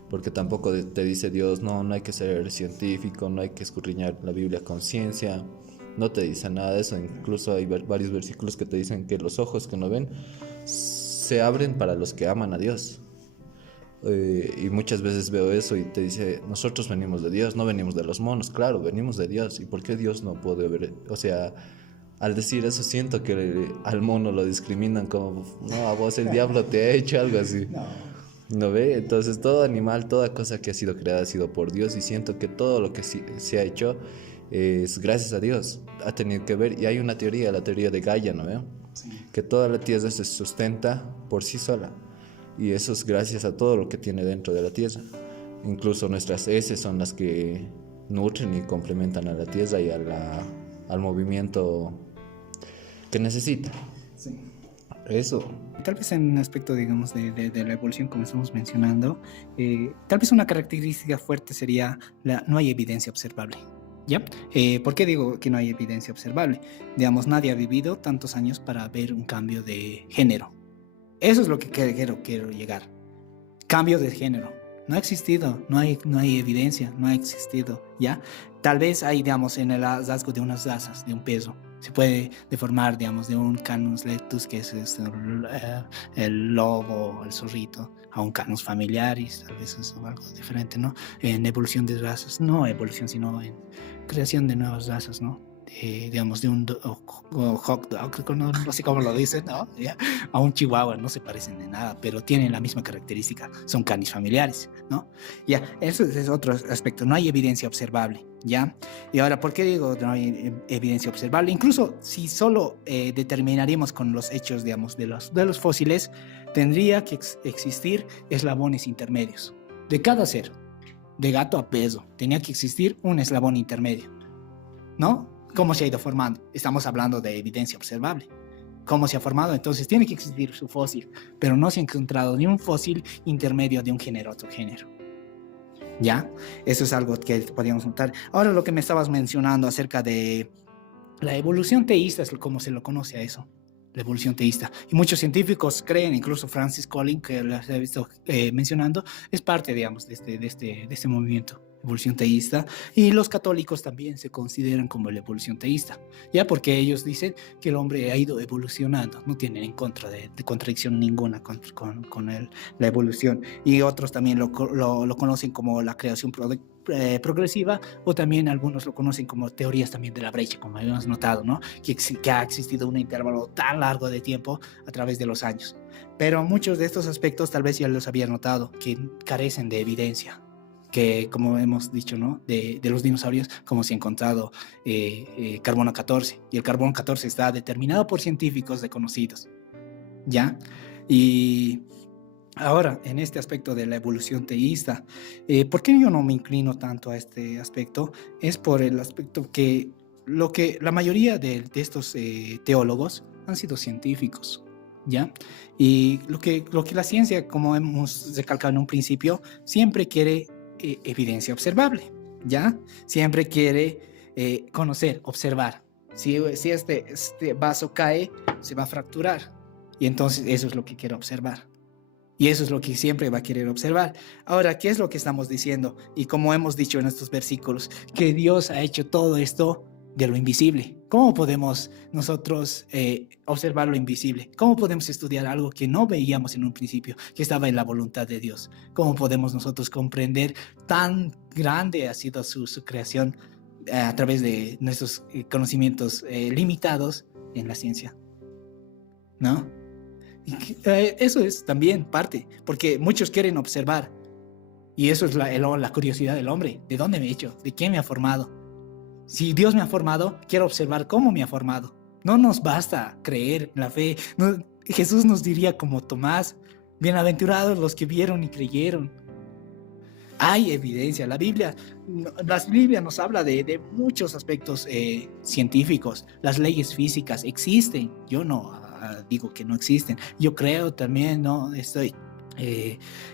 Porque tampoco te dice Dios, no hay que ser científico, no hay que escudriñar la Biblia con ciencia, no te dice nada de eso. Incluso hay varios versículos que te dicen que los ojos que no ven se abren para los que aman a Dios. Y muchas veces veo eso y te dice, nosotros venimos de Dios, no venimos de los monos. Claro, venimos de Dios. ¿Y por qué Dios no puede ver? O sea, al decir eso siento que al mono lo discriminan como, no, a vos el diablo te ha hecho algo así. ¿No ve? Entonces todo animal, toda cosa que ha sido creada ha sido por Dios, y siento que todo lo que se ha hecho es gracias a Dios. Ha tenido que ver, y hay una teoría, la teoría de Gaia, ¿no ve? Sí. Que toda la tierra se sustenta por sí sola, y eso es gracias a todo lo que tiene dentro de la tierra. Incluso nuestras heces son las que nutren y complementan a la tierra y al movimiento que necesita. Sí. Eso. Tal vez en un aspecto, digamos, de la evolución, como estamos mencionando, tal vez una característica fuerte sería no hay evidencia observable. ¿Ya? ¿Por qué digo que no hay evidencia observable? Digamos, nadie ha vivido tantos años para ver un cambio de género. Eso es lo que quiero llegar. Cambio de género. No ha existido, no hay evidencia, no ha existido, ¿ya? Tal vez hay, digamos, en el hallazgo de unas razas, de un peso. Se puede deformar, digamos, de un Canis lectus, que es el lobo, el zorrito, a un Canis familiaris, tal vez es algo diferente, ¿no? En evolución de razas, no evolución, sino en creación de nuevas razas, ¿no? Digamos, de un hawk dog, no sé cómo lo dicen, ¿no? ¿Ya? A un chihuahua, no se parecen de nada, pero tienen la misma característica, son canis familiares, ¿no? Ya, eso es otro aspecto, no hay evidencia observable, ¿ya? Y ahora, ¿por qué digo no hay evidencia observable? Incluso si solo determinaríamos con los hechos, digamos, de los fósiles, tendría que existir eslabones intermedios de cada ser, de gato a peso, tenía que existir un eslabón intermedio, ¿no? ¿Cómo se ha ido formando? Estamos hablando de evidencia observable. ¿Cómo se ha formado? Entonces tiene que existir su fósil, pero no se ha encontrado ni un fósil intermedio de un género a otro género. ¿Ya? Eso es algo que podríamos notar. Ahora lo que me estabas mencionando acerca de la evolución teísta, es como se lo conoce a eso, la evolución teísta. Y muchos científicos creen, incluso Francis Collins, que lo he visto mencionando, es parte, digamos, de este movimiento. Evolución teísta, y los católicos también se consideran como la evolución teísta, ya porque ellos dicen que el hombre ha ido evolucionando, no tienen en contra de contradicción ninguna con la evolución, y otros también lo conocen como la creación progresiva, o también algunos lo conocen como teorías también de la brecha, como habíamos notado, ¿no? que ha existido un intervalo tan largo de tiempo a través de los años, pero muchos de estos aspectos tal vez ya los había notado, que carecen de evidencia, que como hemos dicho, ¿no? de los dinosaurios, como se ha encontrado carbono 14, y el carbono 14 está determinado por científicos reconocidos, ¿ya? Y Ahora, en este aspecto de la evolución teísta, ¿por qué yo no me inclino tanto a este aspecto? Es por el aspecto que la mayoría de estos teólogos han sido científicos, ¿ya? Y lo que la ciencia, como hemos recalcado en un principio, siempre quiere evidencia observable, ¿ya? Siempre quiere conocer, observar. Si este vaso cae, se va a fracturar. Y entonces eso es lo que quiere observar. Y eso es lo que siempre va a querer observar. Ahora, ¿qué es lo que estamos diciendo? Y como hemos dicho en estos versículos, que Dios ha hecho todo esto de lo invisible. ¿Cómo podemos nosotros observar lo invisible? ¿Cómo podemos estudiar algo que no veíamos en un principio, que estaba en la voluntad de Dios? ¿Cómo podemos nosotros comprender tan grande ha sido su creación a través de nuestros conocimientos limitados en la ciencia? ¿No? Eso es también parte, porque muchos quieren observar, y eso es la curiosidad del hombre. ¿De dónde me he hecho? ¿De quién me ha formado? Si Dios me ha formado, quiero observar cómo me ha formado. No nos basta creer en la fe. No, Jesús nos diría como Tomás, bienaventurados los que vieron y creyeron. Hay evidencia. La Biblia nos habla de muchos aspectos científicos. Las leyes físicas existen. Yo no digo que no existen. Yo creo también, ¿no? Estoy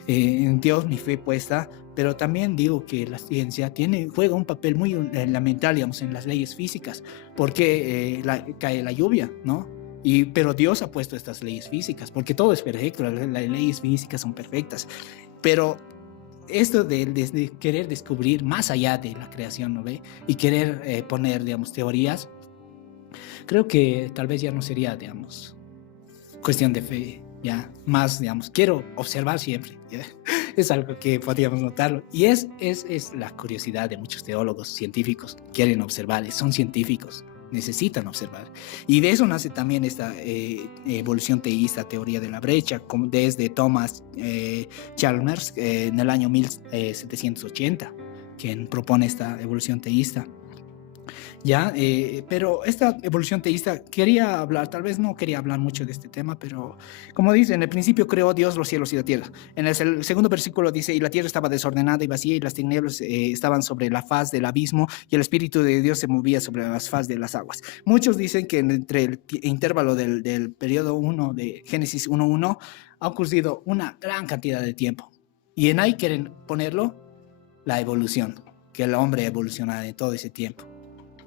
en Dios, mi fe puesta, pero también digo que la ciencia juega un papel muy elemental, digamos, en las leyes físicas, porque cae la lluvia, ¿no? Pero Dios ha puesto estas leyes físicas, porque todo es perfecto, las leyes físicas son perfectas, pero esto de querer descubrir más allá de la creación, ¿no ve? Y querer poner, digamos, teorías, creo que tal vez ya no sería, digamos, cuestión de fe, ya, más, digamos, quiero observar siempre, ¿ya? Es algo que podríamos notarlo, y es la curiosidad de muchos teólogos científicos, quieren observar, son científicos, necesitan observar, y de eso nace también esta evolución teísta, teoría de la brecha, desde Thomas Chalmers en el año 1780, quien propone esta evolución teísta. Ya, pero esta evolución teísta quería hablar, tal vez no quería hablar mucho de este tema, pero como dice, en el principio creó Dios los cielos y la tierra. En el segundo versículo dice, y la tierra estaba desordenada y vacía, y las tinieblas estaban sobre la faz del abismo, y el Espíritu de Dios se movía sobre la faz de las aguas. Muchos dicen que entre el intervalo del periodo 1 de Génesis 1:1 ha ocurrido una gran cantidad de tiempo. Y en ahí quieren ponerlo la evolución, que el hombre ha evolucionado en todo ese tiempo.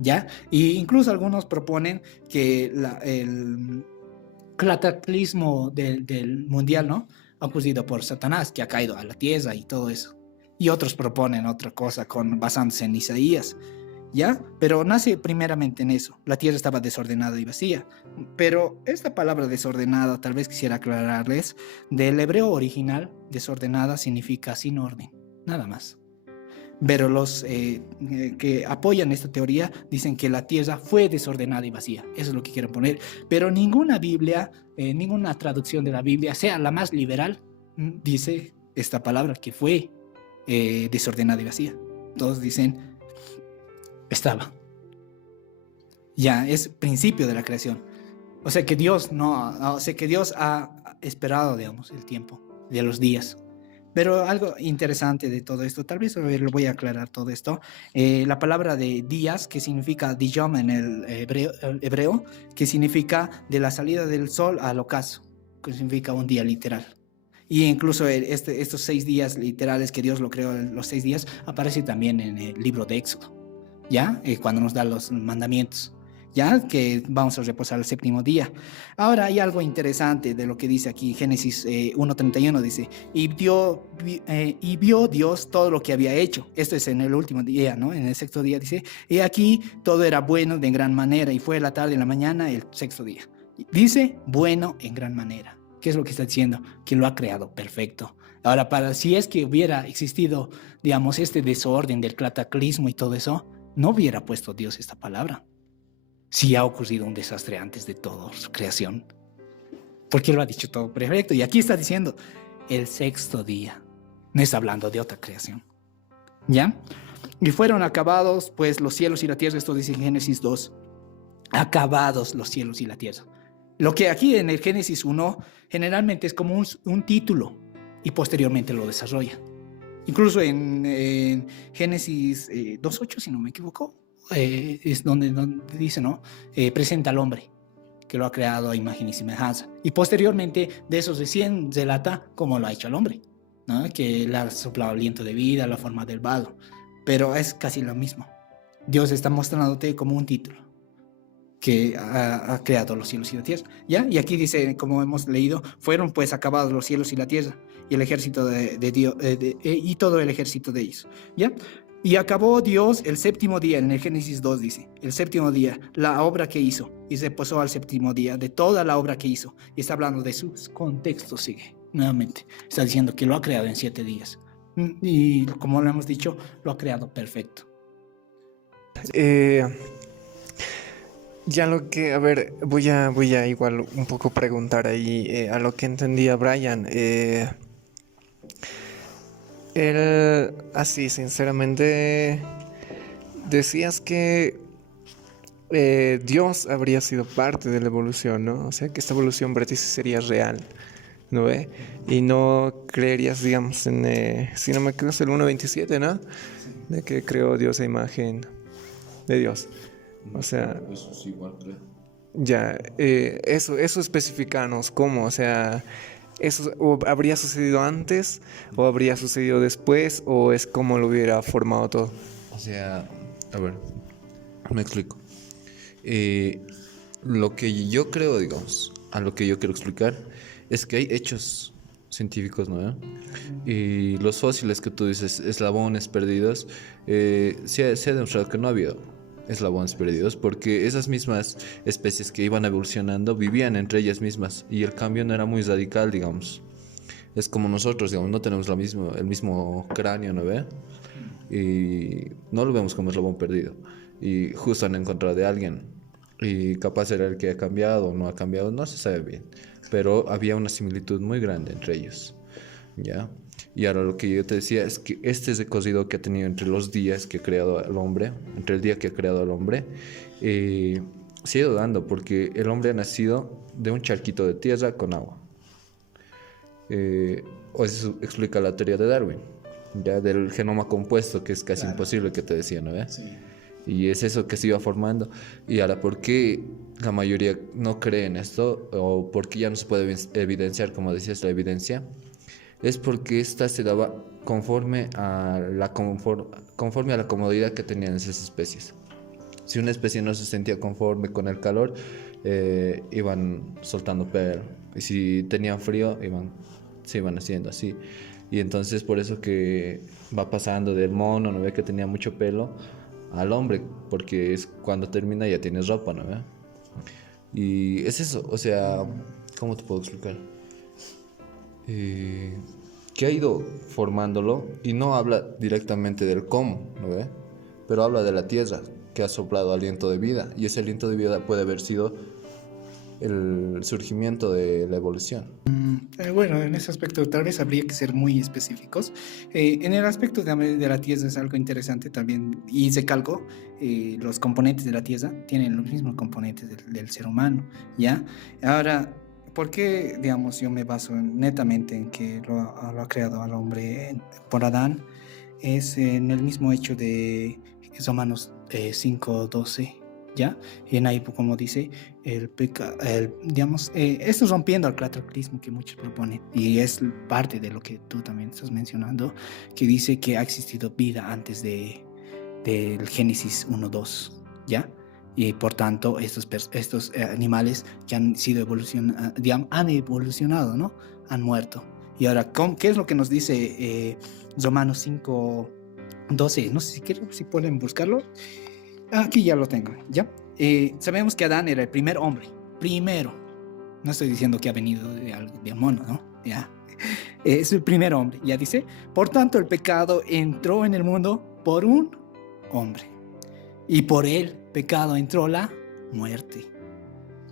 ¿Ya? Y incluso algunos proponen que el cataclismo del mundial, ¿no? Ha ocurrido por Satanás, que ha caído a la tierra y todo eso. Y otros proponen otra cosa basándose en Isaías, ¿ya? Pero nace primeramente en eso. La tierra estaba desordenada y vacía. Pero esta palabra desordenada, tal vez quisiera aclararles, del hebreo original, desordenada significa sin orden, nada más. Pero los que apoyan esta teoría dicen que la tierra fue desordenada y vacía. Eso es lo que quieren poner. Pero ninguna Biblia, ninguna traducción de la Biblia, sea la más liberal, dice esta palabra que fue desordenada y vacía. Todos dicen estaba. Ya, es principio de la creación. O sea que Dios ha esperado, digamos, el tiempo de los días. Pero algo interesante de todo esto, tal vez lo voy a aclarar todo esto, la palabra de días, que significa diyom en el hebreo, que significa de la salida del sol al ocaso, que significa un día literal. Y incluso estos 6 días literales que Dios lo creó, los 6 días, aparece también en el libro de Éxodo, ¿ya? Cuando nos da los mandamientos. Ya que vamos a reposar el 7º día. Ahora hay algo interesante de lo que dice aquí, Génesis 1:31 dice, y vio Dios todo lo que había hecho. Esto es en el último día, ¿no? En el 6º día dice, y aquí todo era bueno de gran manera, y fue la tarde y la mañana el 6º día. Dice, bueno en gran manera. ¿Qué es lo que está diciendo? Que lo ha creado perfecto. Ahora, si es que hubiera existido, digamos, este desorden del cataclismo y todo eso, no hubiera puesto Dios esta palabra. Si ha ocurrido un desastre antes de toda su creación, porque lo ha dicho todo perfecto, y aquí está diciendo el 6º día, no está hablando de otra creación, ¿ya? Y fueron acabados pues los cielos y la tierra, esto dice en Génesis 2, acabados los cielos y la tierra. Lo que aquí en el Génesis 1 generalmente es como un título, y posteriormente lo desarrolla. Incluso en Génesis 2:8, si no me equivoco, es donde dice, ¿no? Presenta al hombre, que lo ha creado a imagen y semejanza. Y posteriormente de eso recién relata cómo lo ha hecho al hombre, ¿no? Que le ha soplado aliento de vida, la forma del barro. Pero es casi lo mismo. Dios está mostrándote como un título, que ha creado los cielos y la tierra, ¿ya? Y aquí dice, como hemos leído, fueron pues acabados los cielos y la tierra, y el ejército de Dios, y todo el ejército de ellos, ¿ya? Y acabó Dios el séptimo día, en el Génesis 2 dice, el séptimo día, la obra que hizo, y se posó al séptimo día de toda la obra que hizo, y está hablando de sus contextos, sigue, nuevamente, está diciendo que lo ha creado en 7 días, y como lo hemos dicho, lo ha creado perfecto. Ya lo que, a ver, voy a igual un poco preguntar ahí a lo que entendía Brian. Él, así, sinceramente, decías que Dios habría sido parte de la evolución, ¿no? O sea, que esta evolución para ti sí sería real, ¿no ve? Y no creerías, digamos, en, si no me equivoco, es el 1.27, ¿no? De que creó Dios a imagen de Dios. O sea, eso es igual, creo. ya, eso especificanos cómo, o sea, eso o habría sucedido antes o habría sucedido después o es como lo hubiera formado todo. O sea, a ver, me explico. Lo que yo creo, digamos, a lo que yo quiero explicar es que hay hechos científicos, ¿no? Y los fósiles que tú dices, eslabones perdidos, se ha demostrado que no ha habido eslabones perdidos porque esas mismas especies que iban evolucionando vivían entre ellas mismas y el cambio no era muy radical, digamos. Es como nosotros, digamos, no tenemos el mismo cráneo, ¿no ve? Y no lo vemos como eslabón perdido. Y justo han encontrado de alguien y capaz era el que ha cambiado o no ha cambiado, no se sabe bien, pero había una similitud muy grande entre ellos, ¿ya? Y ahora lo que yo te decía es que este recorrido que ha tenido entre los días que ha creado al hombre, entre el día que ha creado al hombre, se ha ido dando porque el hombre ha nacido de un charquito de tierra con agua. O eso explica la teoría de Darwin, ya del genoma compuesto, que es casi imposible, que te decía, ¿no? Sí. Y es eso que se iba formando. Y ahora, ¿por qué la mayoría no cree en esto? ¿O por qué ya no se puede evidenciar, como decías, la evidencia? Es porque esta se daba conforme a la comodidad que tenían esas especies. Si una especie no se sentía conforme con el calor, iban soltando pelo. Y si tenían frío, se iban haciendo así. Y entonces por eso que va pasando del mono, ¿no ve? Que tenía mucho pelo, al hombre, porque es cuando termina ya tienes ropa, ¿no ve? Y es eso, o sea, ¿cómo te puedo explicar? Que ha ido formándolo y no habla directamente del cómo, ¿no ve? Pero habla de la tierra que ha soplado aliento de vida, y ese aliento de vida puede haber sido el surgimiento de la evolución. Bueno, en ese aspecto tal vez habría que ser muy específicos. En el aspecto de la tierra es algo interesante también, y recalco, los componentes de la tierra tienen los mismos componentes del ser humano, ¿ya? Ahora, ¿por qué, digamos, yo me baso netamente en que lo ha creado al hombre por Adán? Es en el mismo hecho de Romanos 5:12, ¿ya? Y en ahí, como dice, digamos, esto es rompiendo el cataclismo que muchos proponen, y es parte de lo que tú también estás mencionando, que dice que ha existido vida antes del Génesis 1:2, ¿ya? Y por tanto, estos animales que han sido han evolucionado, ¿no? Han muerto. Y ahora, ¿qué es lo que nos dice Romanos 5:12? No sé si pueden buscarlo. Aquí ya lo tengo, ¿ya? Sabemos que Adán era el primer hombre. Primero. No estoy diciendo que ha venido de mono, ¿no? Ya. Es el primer hombre. Ya dice, por tanto, el pecado entró en el mundo por un hombre. Y por el pecado entró la muerte.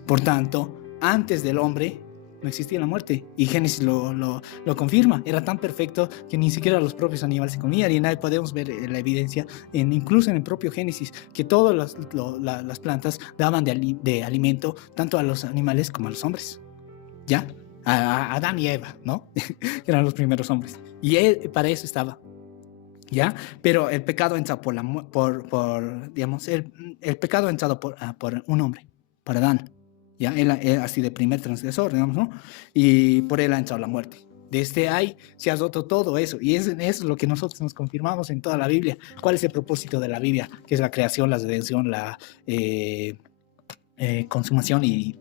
Por tanto, antes del hombre no existía la muerte. Y Génesis lo confirma. Era tan perfecto que ni siquiera los propios animales se comían. Y en ahí podemos ver la evidencia, incluso en el propio Génesis, que todas las plantas daban de alimento tanto a los animales como a los hombres. ¿Ya? a Adán y Eva, ¿no? Que eran los primeros hombres. Y él para eso estaba, ¿ya? Pero el pecado entra digamos, el pecado ha entrado por un hombre, por Adán, ¿ya? Él ha sido el primer transgresor, digamos, ¿no? Y por él ha entrado la muerte. Desde ahí se ha roto todo eso, y eso es lo que nosotros nos confirmamos en toda la Biblia. ¿Cuál es el propósito de la Biblia? Que es la creación, la redención, la consumación y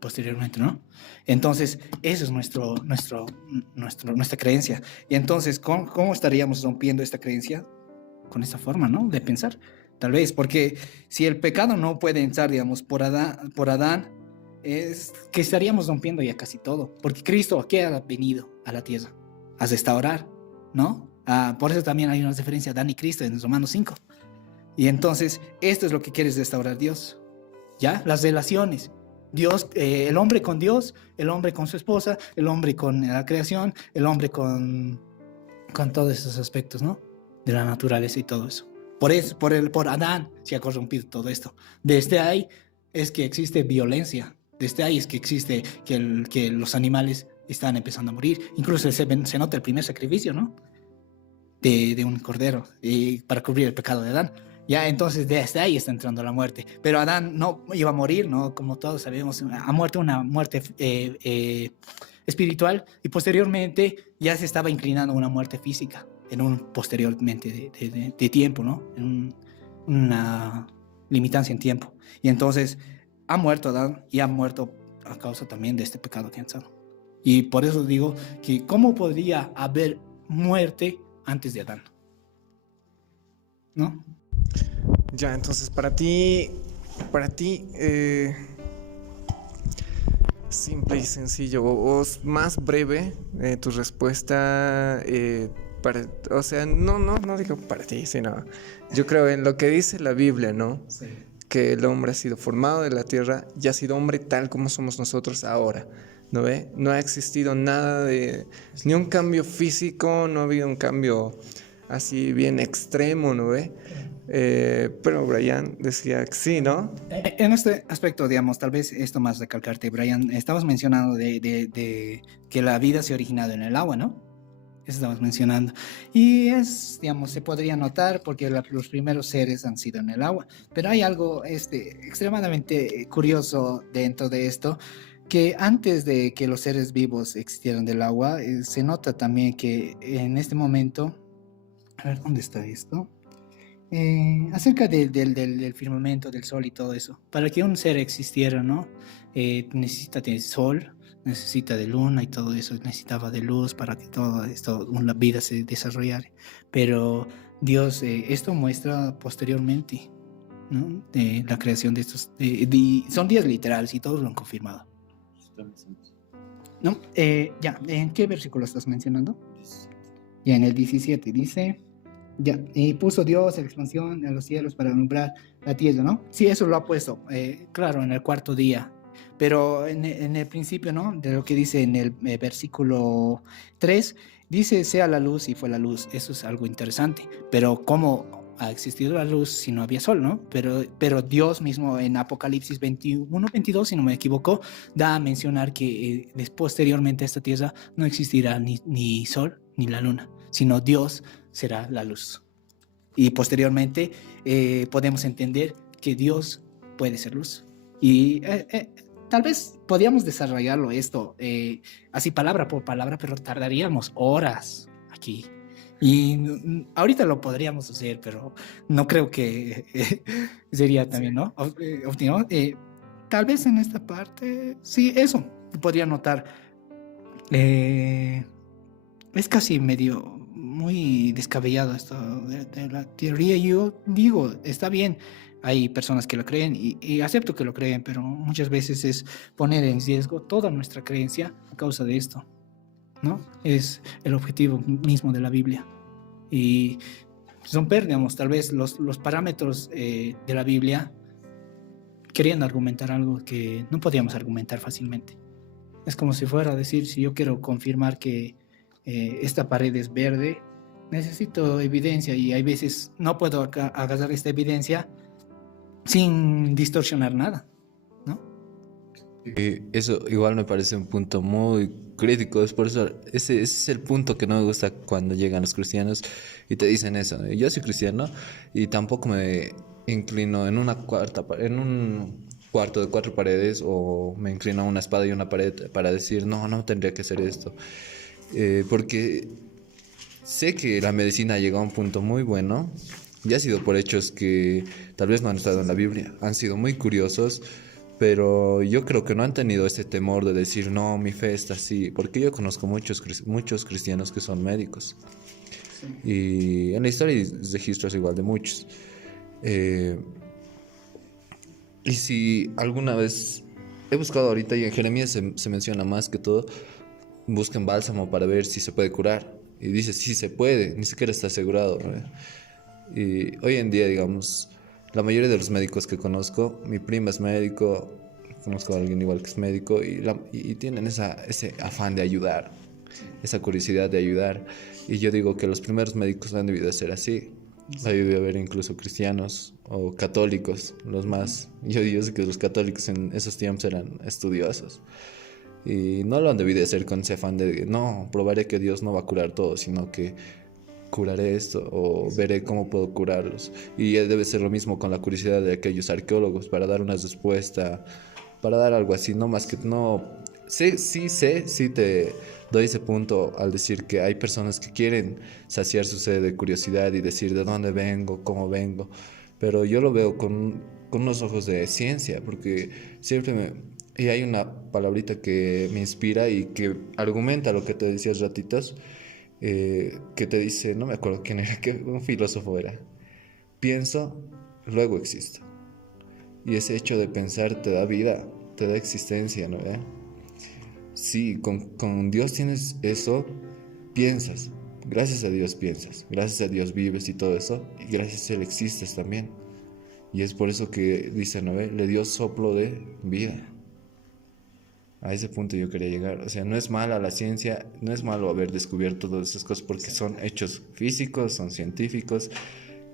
posteriormente, ¿no? Entonces, eso es nuestra creencia. Y entonces, ¿cómo estaríamos rompiendo esta creencia? Con esta forma, ¿no? De pensar. Tal vez, porque si el pecado no puede entrar, digamos, por Adán, es que estaríamos rompiendo ya casi todo. Porque Cristo, ¿a qué ha venido a la tierra? A restaurar, ¿no? Por eso también hay una referencia a Adán y Cristo en Romanos 5. Y entonces, esto es lo que quiere restaurar Dios, ¿ya? Las relaciones. Dios, el hombre con Dios, el hombre con su esposa, el hombre con la creación, el hombre con todos esos aspectos, ¿no? De la naturaleza y todo eso. Por Adán se ha corrompido todo esto. Desde ahí es que existe violencia. Desde ahí es que existe que los animales están empezando a morir. Incluso se nota el primer sacrificio, ¿no? De un cordero para cubrir el pecado de Adán. Ya, entonces desde ahí está entrando la muerte. Pero Adán no iba a morir, ¿no? Como todos sabemos, ha muerto una muerte espiritual, y posteriormente ya se estaba inclinando a una muerte física en un posteriormente de tiempo, ¿no? En una limitancia en tiempo. Y entonces ha muerto Adán, y ha muerto a causa también de este pecado que ha entrado. Y por eso digo que ¿cómo podría haber muerte antes de Adán? ¿No? Ya, entonces para ti, simple y sencillo, o más breve, tu respuesta, o sea, no digo para ti, sino yo creo en lo que dice la Biblia, ¿no? Sí. Que el hombre ha sido formado de la tierra y ha sido hombre tal como somos nosotros ahora, ¿no ve? No ha existido nada ni un cambio físico, no ha habido un cambio así bien extremo, ¿no ve? Pero Brian decía que sí, ¿no? En este aspecto, digamos, tal vez esto más recalcarte, Brian, estabas mencionando de que la vida se ha originado en el agua, ¿no? Eso estabas mencionando. Y digamos, se podría notar porque los primeros seres han sido en el agua. Pero hay algo extremadamente curioso dentro de esto, que antes de que los seres vivos existieran del agua, se nota también que en este momento, a ver, ¿dónde está esto? Acerca del firmamento, del sol y todo eso. Para que un ser existiera, ¿no? Necesita de sol, necesita de luna y todo eso. Necesitaba de luz para que todo esto, la vida se desarrollara. Pero Dios, esto muestra posteriormente, ¿no? De la creación de estos. Son días literales y todos lo han confirmado. ¿No? Ya, ¿en qué versículo estás mencionando? Ya, en el 17 dice... Ya, y puso Dios la expansión en los cielos para alumbrar la tierra, ¿no? Sí, eso lo ha puesto, claro, en el cuarto día. Pero en el principio, ¿no? De lo que dice en el versículo 3, dice, sea la luz y fue la luz. Eso es algo interesante. Pero ¿cómo ha existido la luz si no había sol, ¿no? Pero Dios mismo en Apocalipsis 21-22, si no me equivoco, da a mencionar que posteriormente a esta tierra no existirá ni sol ni la luna, sino Dios será la luz. Y posteriormente podemos entender que Dios puede ser luz. Y tal vez podríamos desarrollarlo esto así palabra por palabra, pero tardaríamos horas aquí. Y ahorita lo podríamos hacer, pero no creo que sería también, ¿no? Óptimo. Tal vez en esta parte, sí, eso podría notar. Es casi muy descabellado esto de la teoría. Yo digo, está bien, hay personas que lo creen y acepto que lo creen, pero muchas veces es poner en riesgo toda nuestra creencia a causa de esto, ¿no? Es el objetivo mismo de la Biblia. Y romper, digamos, tal vez los parámetros de la Biblia, queriendo argumentar algo que no podíamos argumentar fácilmente. Es como si fuera a decir, si yo quiero confirmar que esta pared es verde, necesito evidencia, y hay veces no puedo agarrar esta evidencia sin distorsionar nada, ¿no? Eso igual me parece un punto muy crítico. Es por eso, ese es el punto que no me gusta cuando llegan los cristianos y te dicen eso, ¿no? Yo soy cristiano y tampoco me inclino en un cuarto de 4 paredes, o me inclino a una espada y una pared para decir, no, no tendría que hacer esto. Porque sé que la medicina ha llegado a un punto muy bueno y ha sido por hechos que tal vez no han estado en la Biblia. Han sido muy curiosos, pero yo creo que no han tenido ese temor de decir, no, mi fe está así. Porque yo conozco muchos cristianos que son médicos. Y en la historia hay registros igual de muchos. Y si alguna vez he buscado ahorita, y en Jeremías se menciona más que todo, busquen bálsamo para ver si se puede curar. Y dice, sí se puede, ni siquiera está asegurado, ¿no? Y hoy en día, digamos, la mayoría de los médicos que conozco, mi prima es médico, conozco a alguien igual que es médico, y tienen ese afán de ayudar, esa curiosidad de ayudar. Y yo digo que los primeros médicos han debido ser así. Ha debido haber incluso cristianos o católicos, los más. Yo sé que los católicos en esos tiempos eran estudiosos. Y no lo han debido hacer con ese afán de, no, probaré que Dios no va a curar todo, sino que curaré esto o veré cómo puedo curarlos. Y debe ser lo mismo con la curiosidad de aquellos arqueólogos para dar una respuesta, para dar algo así, no más que no. Sí te doy ese punto al decir que hay personas que quieren saciar su sed de curiosidad y decir de dónde vengo, cómo vengo, pero yo lo veo con unos ojos de ciencia, porque y hay una palabrita que me inspira y que argumenta lo que te decía ratitos, que te dice, no me acuerdo quién era, que un filósofo era, pienso, luego existo. Y ese hecho de pensar te da vida, te da existencia, ¿no? Sí, con Dios tienes eso, piensas, gracias a Dios piensas, gracias a Dios vives y todo eso, y gracias a Él existes también. Y es por eso que dice, ¿no? Le dio soplo de vida. A ese punto yo quería llegar. O sea, no es mala la ciencia, no es malo haber descubierto todas esas cosas porque son hechos físicos, son científicos,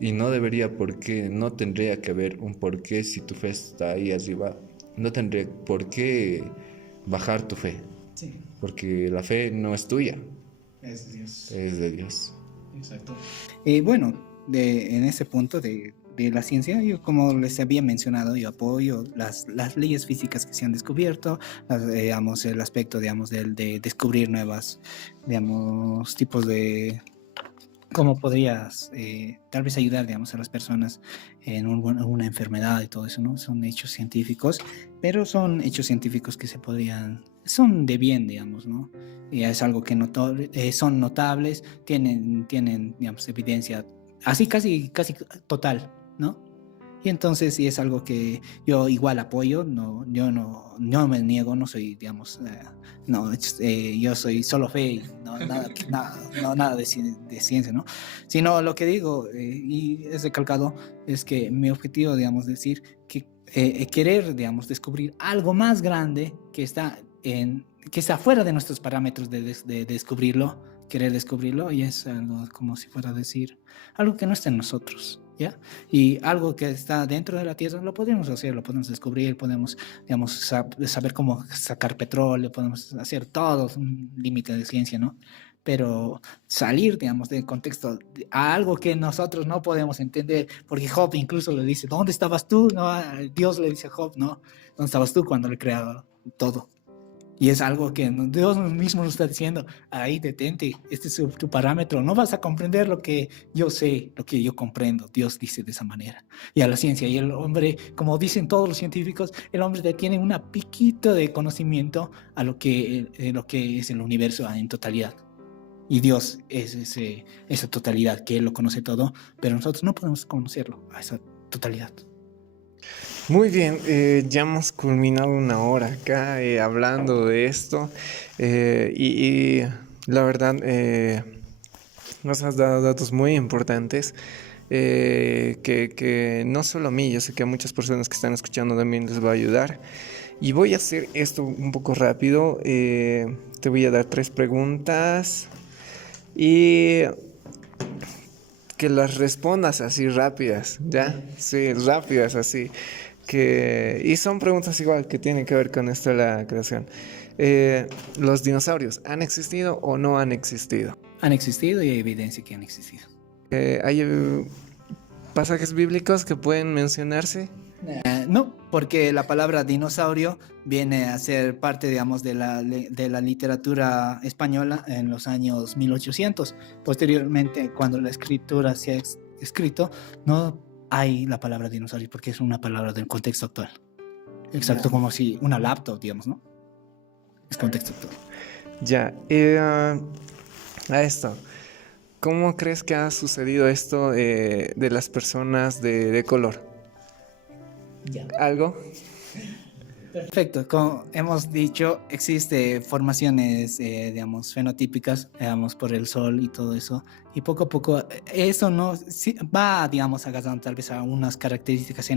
y no tendría que haber un porqué si tu fe está ahí arriba. No tendría por qué bajar tu fe. Sí. Porque la fe no es tuya. Es de Dios. Es de Dios. Exacto. Bueno, en ese punto de la ciencia, yo como les había mencionado, yo apoyo las leyes físicas que se han descubierto, digamos, el aspecto, digamos, de descubrir nuevas, digamos, tipos de cómo podrías tal vez ayudar, digamos, a las personas en una enfermedad y todo eso, ¿no? Son hechos científicos, pero son hechos científicos que son de bien, digamos, ¿no? Y es algo que son notables, tienen, digamos, evidencia así casi total, ¿no? Y entonces sí es algo que yo igual apoyo, yo no me niego, no soy, digamos, yo soy solo fe y nada de ciencia, ¿no? Sino lo que digo, y es recalcado, es que mi objetivo, digamos, decir que querer, digamos, descubrir algo más grande que está fuera de nuestros parámetros de descubrirlo, querer descubrirlo, y es algo como si fuera a decir algo que no está en nosotros, ¿ya? Y algo que está dentro de la tierra lo podemos hacer, lo podemos descubrir, podemos, digamos, saber cómo sacar petróleo, podemos hacer todo, un límite de ciencia, ¿no? Pero salir, digamos, del contexto a algo que nosotros no podemos entender, porque Job incluso le dice, ¿dónde estabas tú? ¿No? Dios le dice a Job, ¿no? ¿Dónde estabas tú cuando le creaba todo? Y es algo que Dios mismo nos está diciendo, ahí detente, este es tu parámetro, no vas a comprender lo que yo sé, lo que yo comprendo, Dios dice de esa manera. Y a la ciencia, y el hombre, como dicen todos los científicos, el hombre tiene una piquito de conocimiento a lo que es el universo en totalidad. Y Dios es esa totalidad, que Él lo conoce todo, pero nosotros no podemos conocerlo a esa totalidad. Muy bien, ya hemos culminado 1 hora acá hablando de esto y la verdad nos has dado datos muy importantes que no solo a mí, yo sé que a muchas personas que están escuchando también les va a ayudar. Y voy a hacer esto un poco rápido, te voy a dar 3 preguntas y que las respondas así rápidas, ¿ya? Sí, rápidas así. y son preguntas igual que tienen que ver con esto de la creación. ¿Los dinosaurios han existido o no han existido? Han existido y hay evidencia que han existido. ¿Hay pasajes bíblicos que pueden mencionarse? No, porque la palabra dinosaurio viene a ser parte, digamos, de la literatura española en los años 1800. Posteriormente, cuando la escritura se ha escrito, no hay la palabra dinosaurio porque es una palabra del contexto actual. Exacto, como si una laptop, digamos, ¿no? Es contexto actual. Ya, a esto, ¿cómo crees que ha sucedido esto de las personas de color? Ya. ¿Algo? Perfecto, como hemos dicho, existe formaciones, digamos, fenotípicas, digamos, por el sol y todo eso, y poco a poco eso no va, digamos, agarrando tal vez a unas características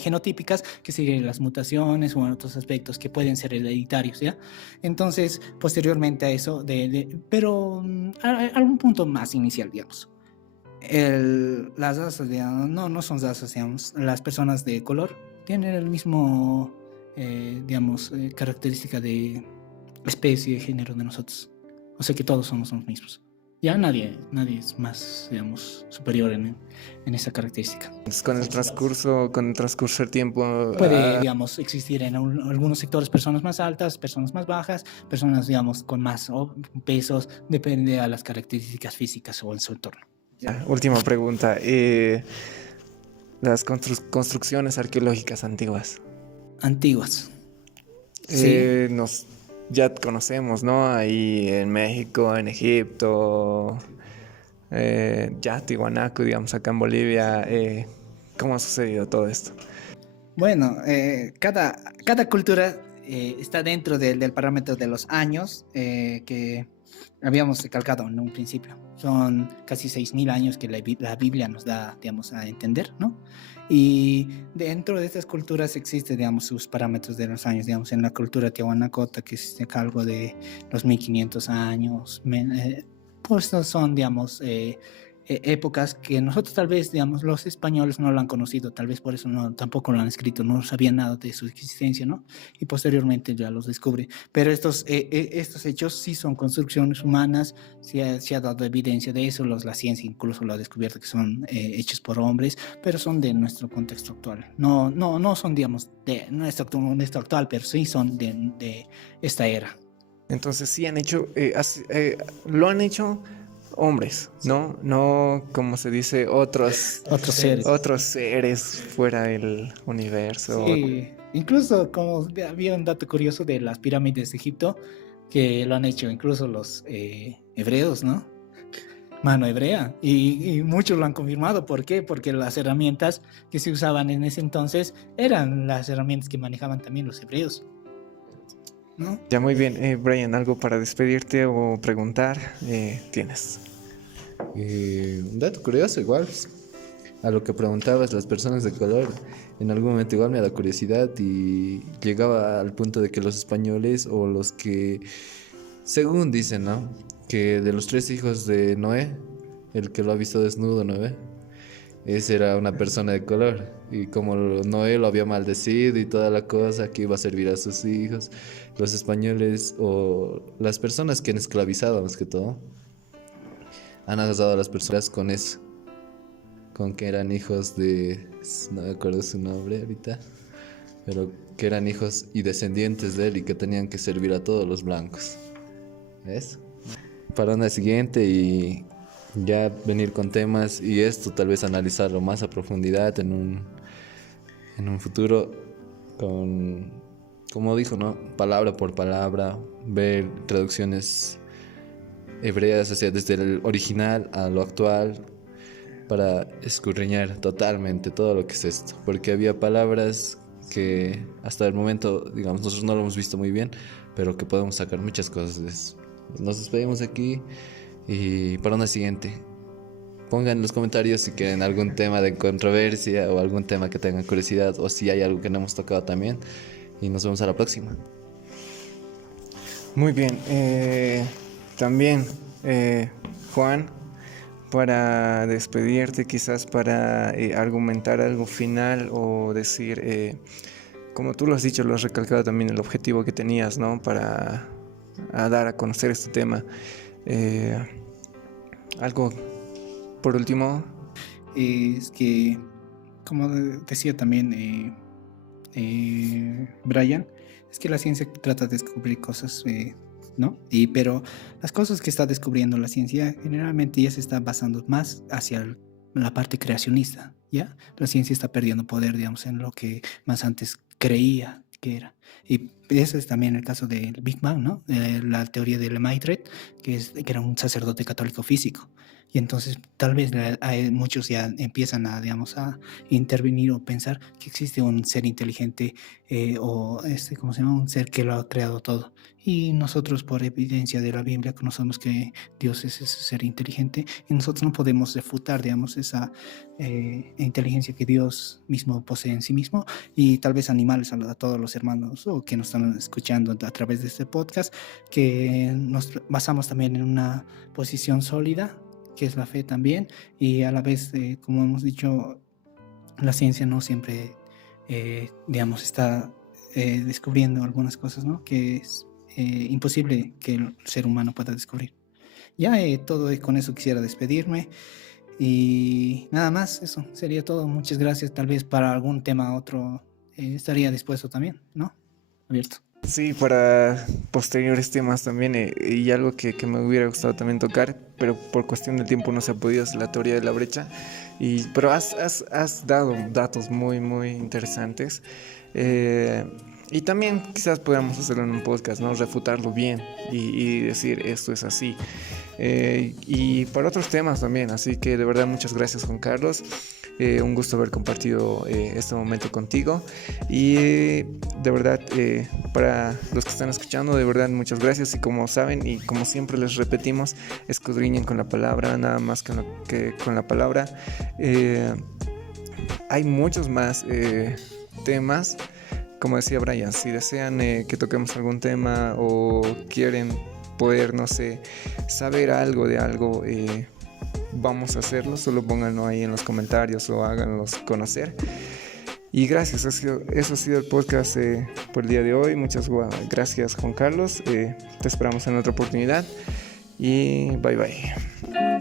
genotípicas que siguen las mutaciones o en otros aspectos que pueden ser hereditarios, ¿ya? Entonces, posteriormente a eso, pero a algún punto más inicial, digamos. Las razas, digamos, no son razas, digamos, las personas de color tienen el mismo, digamos, característica de especie, género de nosotros. O sea que todos somos los mismos. Ya nadie es más, digamos, superior en esa característica. Entonces, con el transcurso del tiempo... Puede, digamos, existir en algunos sectores personas más altas, personas más bajas, personas, digamos, con más pesos, depende de las características físicas o en su entorno. Ya, última pregunta. Las construcciones arqueológicas antiguas. Antiguas. Sí. Ya conocemos, ¿no? Ahí en México, en Egipto, ya Tiwanaku, digamos, acá en Bolivia. ¿Cómo ha sucedido todo esto? Bueno, cada cultura está dentro del parámetro de los años que habíamos recalcado en un principio. Son casi 6.000 años que la Biblia nos da, digamos, a entender, ¿no? Y dentro de estas culturas existen, digamos, sus parámetros de los años. Digamos, en la cultura tiahuanacota, que es algo de los 1.500 años, pues son, digamos, épocas que nosotros tal vez, digamos, los españoles no lo han conocido, tal vez por eso tampoco lo han escrito, no sabían nada de su existencia, ¿no? Y posteriormente ya los descubre. Pero estos hechos sí son construcciones humanas, se ha dado evidencia de eso, la ciencia incluso lo ha descubierto que son hechos por hombres, pero son de nuestro contexto actual. No son, digamos, de nuestro actual, pero sí son de esta era. Entonces sí han hecho, lo han hecho hombres, ¿no? No, como se dice, otros seres fuera del universo. Sí, incluso como había un dato curioso de las pirámides de Egipto, que lo han hecho incluso los hebreos, ¿no? Mano hebrea, y muchos lo han confirmado. ¿Por qué? Porque las herramientas que se usaban en ese entonces eran las herramientas que manejaban también los hebreos, ¿no? Ya, muy bien. Brian, ¿algo para despedirte o preguntar? Tienes. Un dato curioso igual, pues, a lo que preguntabas, las personas de color, en algún momento igual me da curiosidad y llegaba al punto de que los españoles o los que, según dicen, ¿no? Que de los 3 hijos de Noé, el que lo ha visto desnudo, Noé, ese era una persona de color, y como Noé lo había maldecido y toda la cosa, que iba a servir a sus hijos, los españoles o las personas que han esclavizado más que todo han agarrado a las personas con eso, con que eran hijos de, no me acuerdo su nombre ahorita, pero que eran hijos y descendientes de él y que tenían que servir a todos los blancos. ¿Ves? Para una siguiente y ya venir con temas y esto tal vez analizarlo más a profundidad en un futuro con, como dijo, ¿no? Palabra por palabra, ver traducciones hebreas, o sea, desde el original a lo actual, para escudriñar totalmente todo lo que es esto, porque había palabras que hasta el momento, digamos, nosotros no lo hemos visto muy bien, pero que podemos sacar muchas cosas de eso. Nos despedimos aquí y para una siguiente. Pongan en los comentarios si quieren algún tema de controversia o algún tema que tengan curiosidad o si hay algo que no hemos tocado también. Y nos vemos a la próxima. Muy bien. También, Juan, para despedirte, quizás para argumentar algo final o decir, como tú lo has dicho, lo has recalcado también el objetivo que tenías, ¿no? Para dar a conocer este tema. Algo por último. Es que, como decía también Brian, es que la ciencia trata de descubrir cosas, ¿no? Pero las cosas que está descubriendo la ciencia generalmente ya se está basando más hacia la parte creacionista, ¿ya? La ciencia está perdiendo poder, digamos, en lo que más antes creía que era. Y ese es también el caso del Big Bang, ¿no? La teoría de Lemaitre, que era un sacerdote católico físico. Y entonces tal vez muchos ya empiezan digamos, a intervenir o pensar que existe un ser inteligente o ¿cómo se llama? Un ser que lo ha creado todo. Y nosotros, por evidencia de la Biblia, conocemos que Dios es ese ser inteligente y nosotros no podemos refutar, digamos, esa inteligencia que Dios mismo posee en sí mismo. Y tal vez animales a todos los hermanos o que nos están escuchando a través de este podcast, que nos basamos también en una posición sólida, que es la fe también, y a la vez, como hemos dicho, la ciencia no siempre, digamos, está descubriendo algunas cosas, ¿no? Que es imposible que el ser humano pueda descubrir. Ya con eso quisiera despedirme y nada más, eso sería todo. Muchas gracias. Tal vez para algún tema otro estaría dispuesto también, ¿no? Abierto. Sí, para posteriores temas también, y algo que me hubiera gustado también tocar, pero por cuestión de tiempo no se ha podido, es la teoría de la brecha. Pero has dado datos muy, muy interesantes. Y también quizás podamos hacerlo en un podcast, ¿no? Refutarlo bien y decir esto es así. Y para otros temas también. Así que de verdad muchas gracias, Juan Carlos. Un gusto haber compartido este momento contigo. Y de verdad, para los que están escuchando, de verdad muchas gracias. Y como saben y como siempre les repetimos, escudriñen con la palabra, nada más que con la palabra. Hay muchos más temas. Como decía Brian, si desean que toquemos algún tema o quieren poder, no sé, saber algo de algo, vamos a hacerlo. Solo pónganlo ahí en los comentarios o háganlos conocer. Y gracias, eso ha sido el podcast por el día de hoy. Muchas gracias, Juan Carlos. Te esperamos en otra oportunidad y bye bye.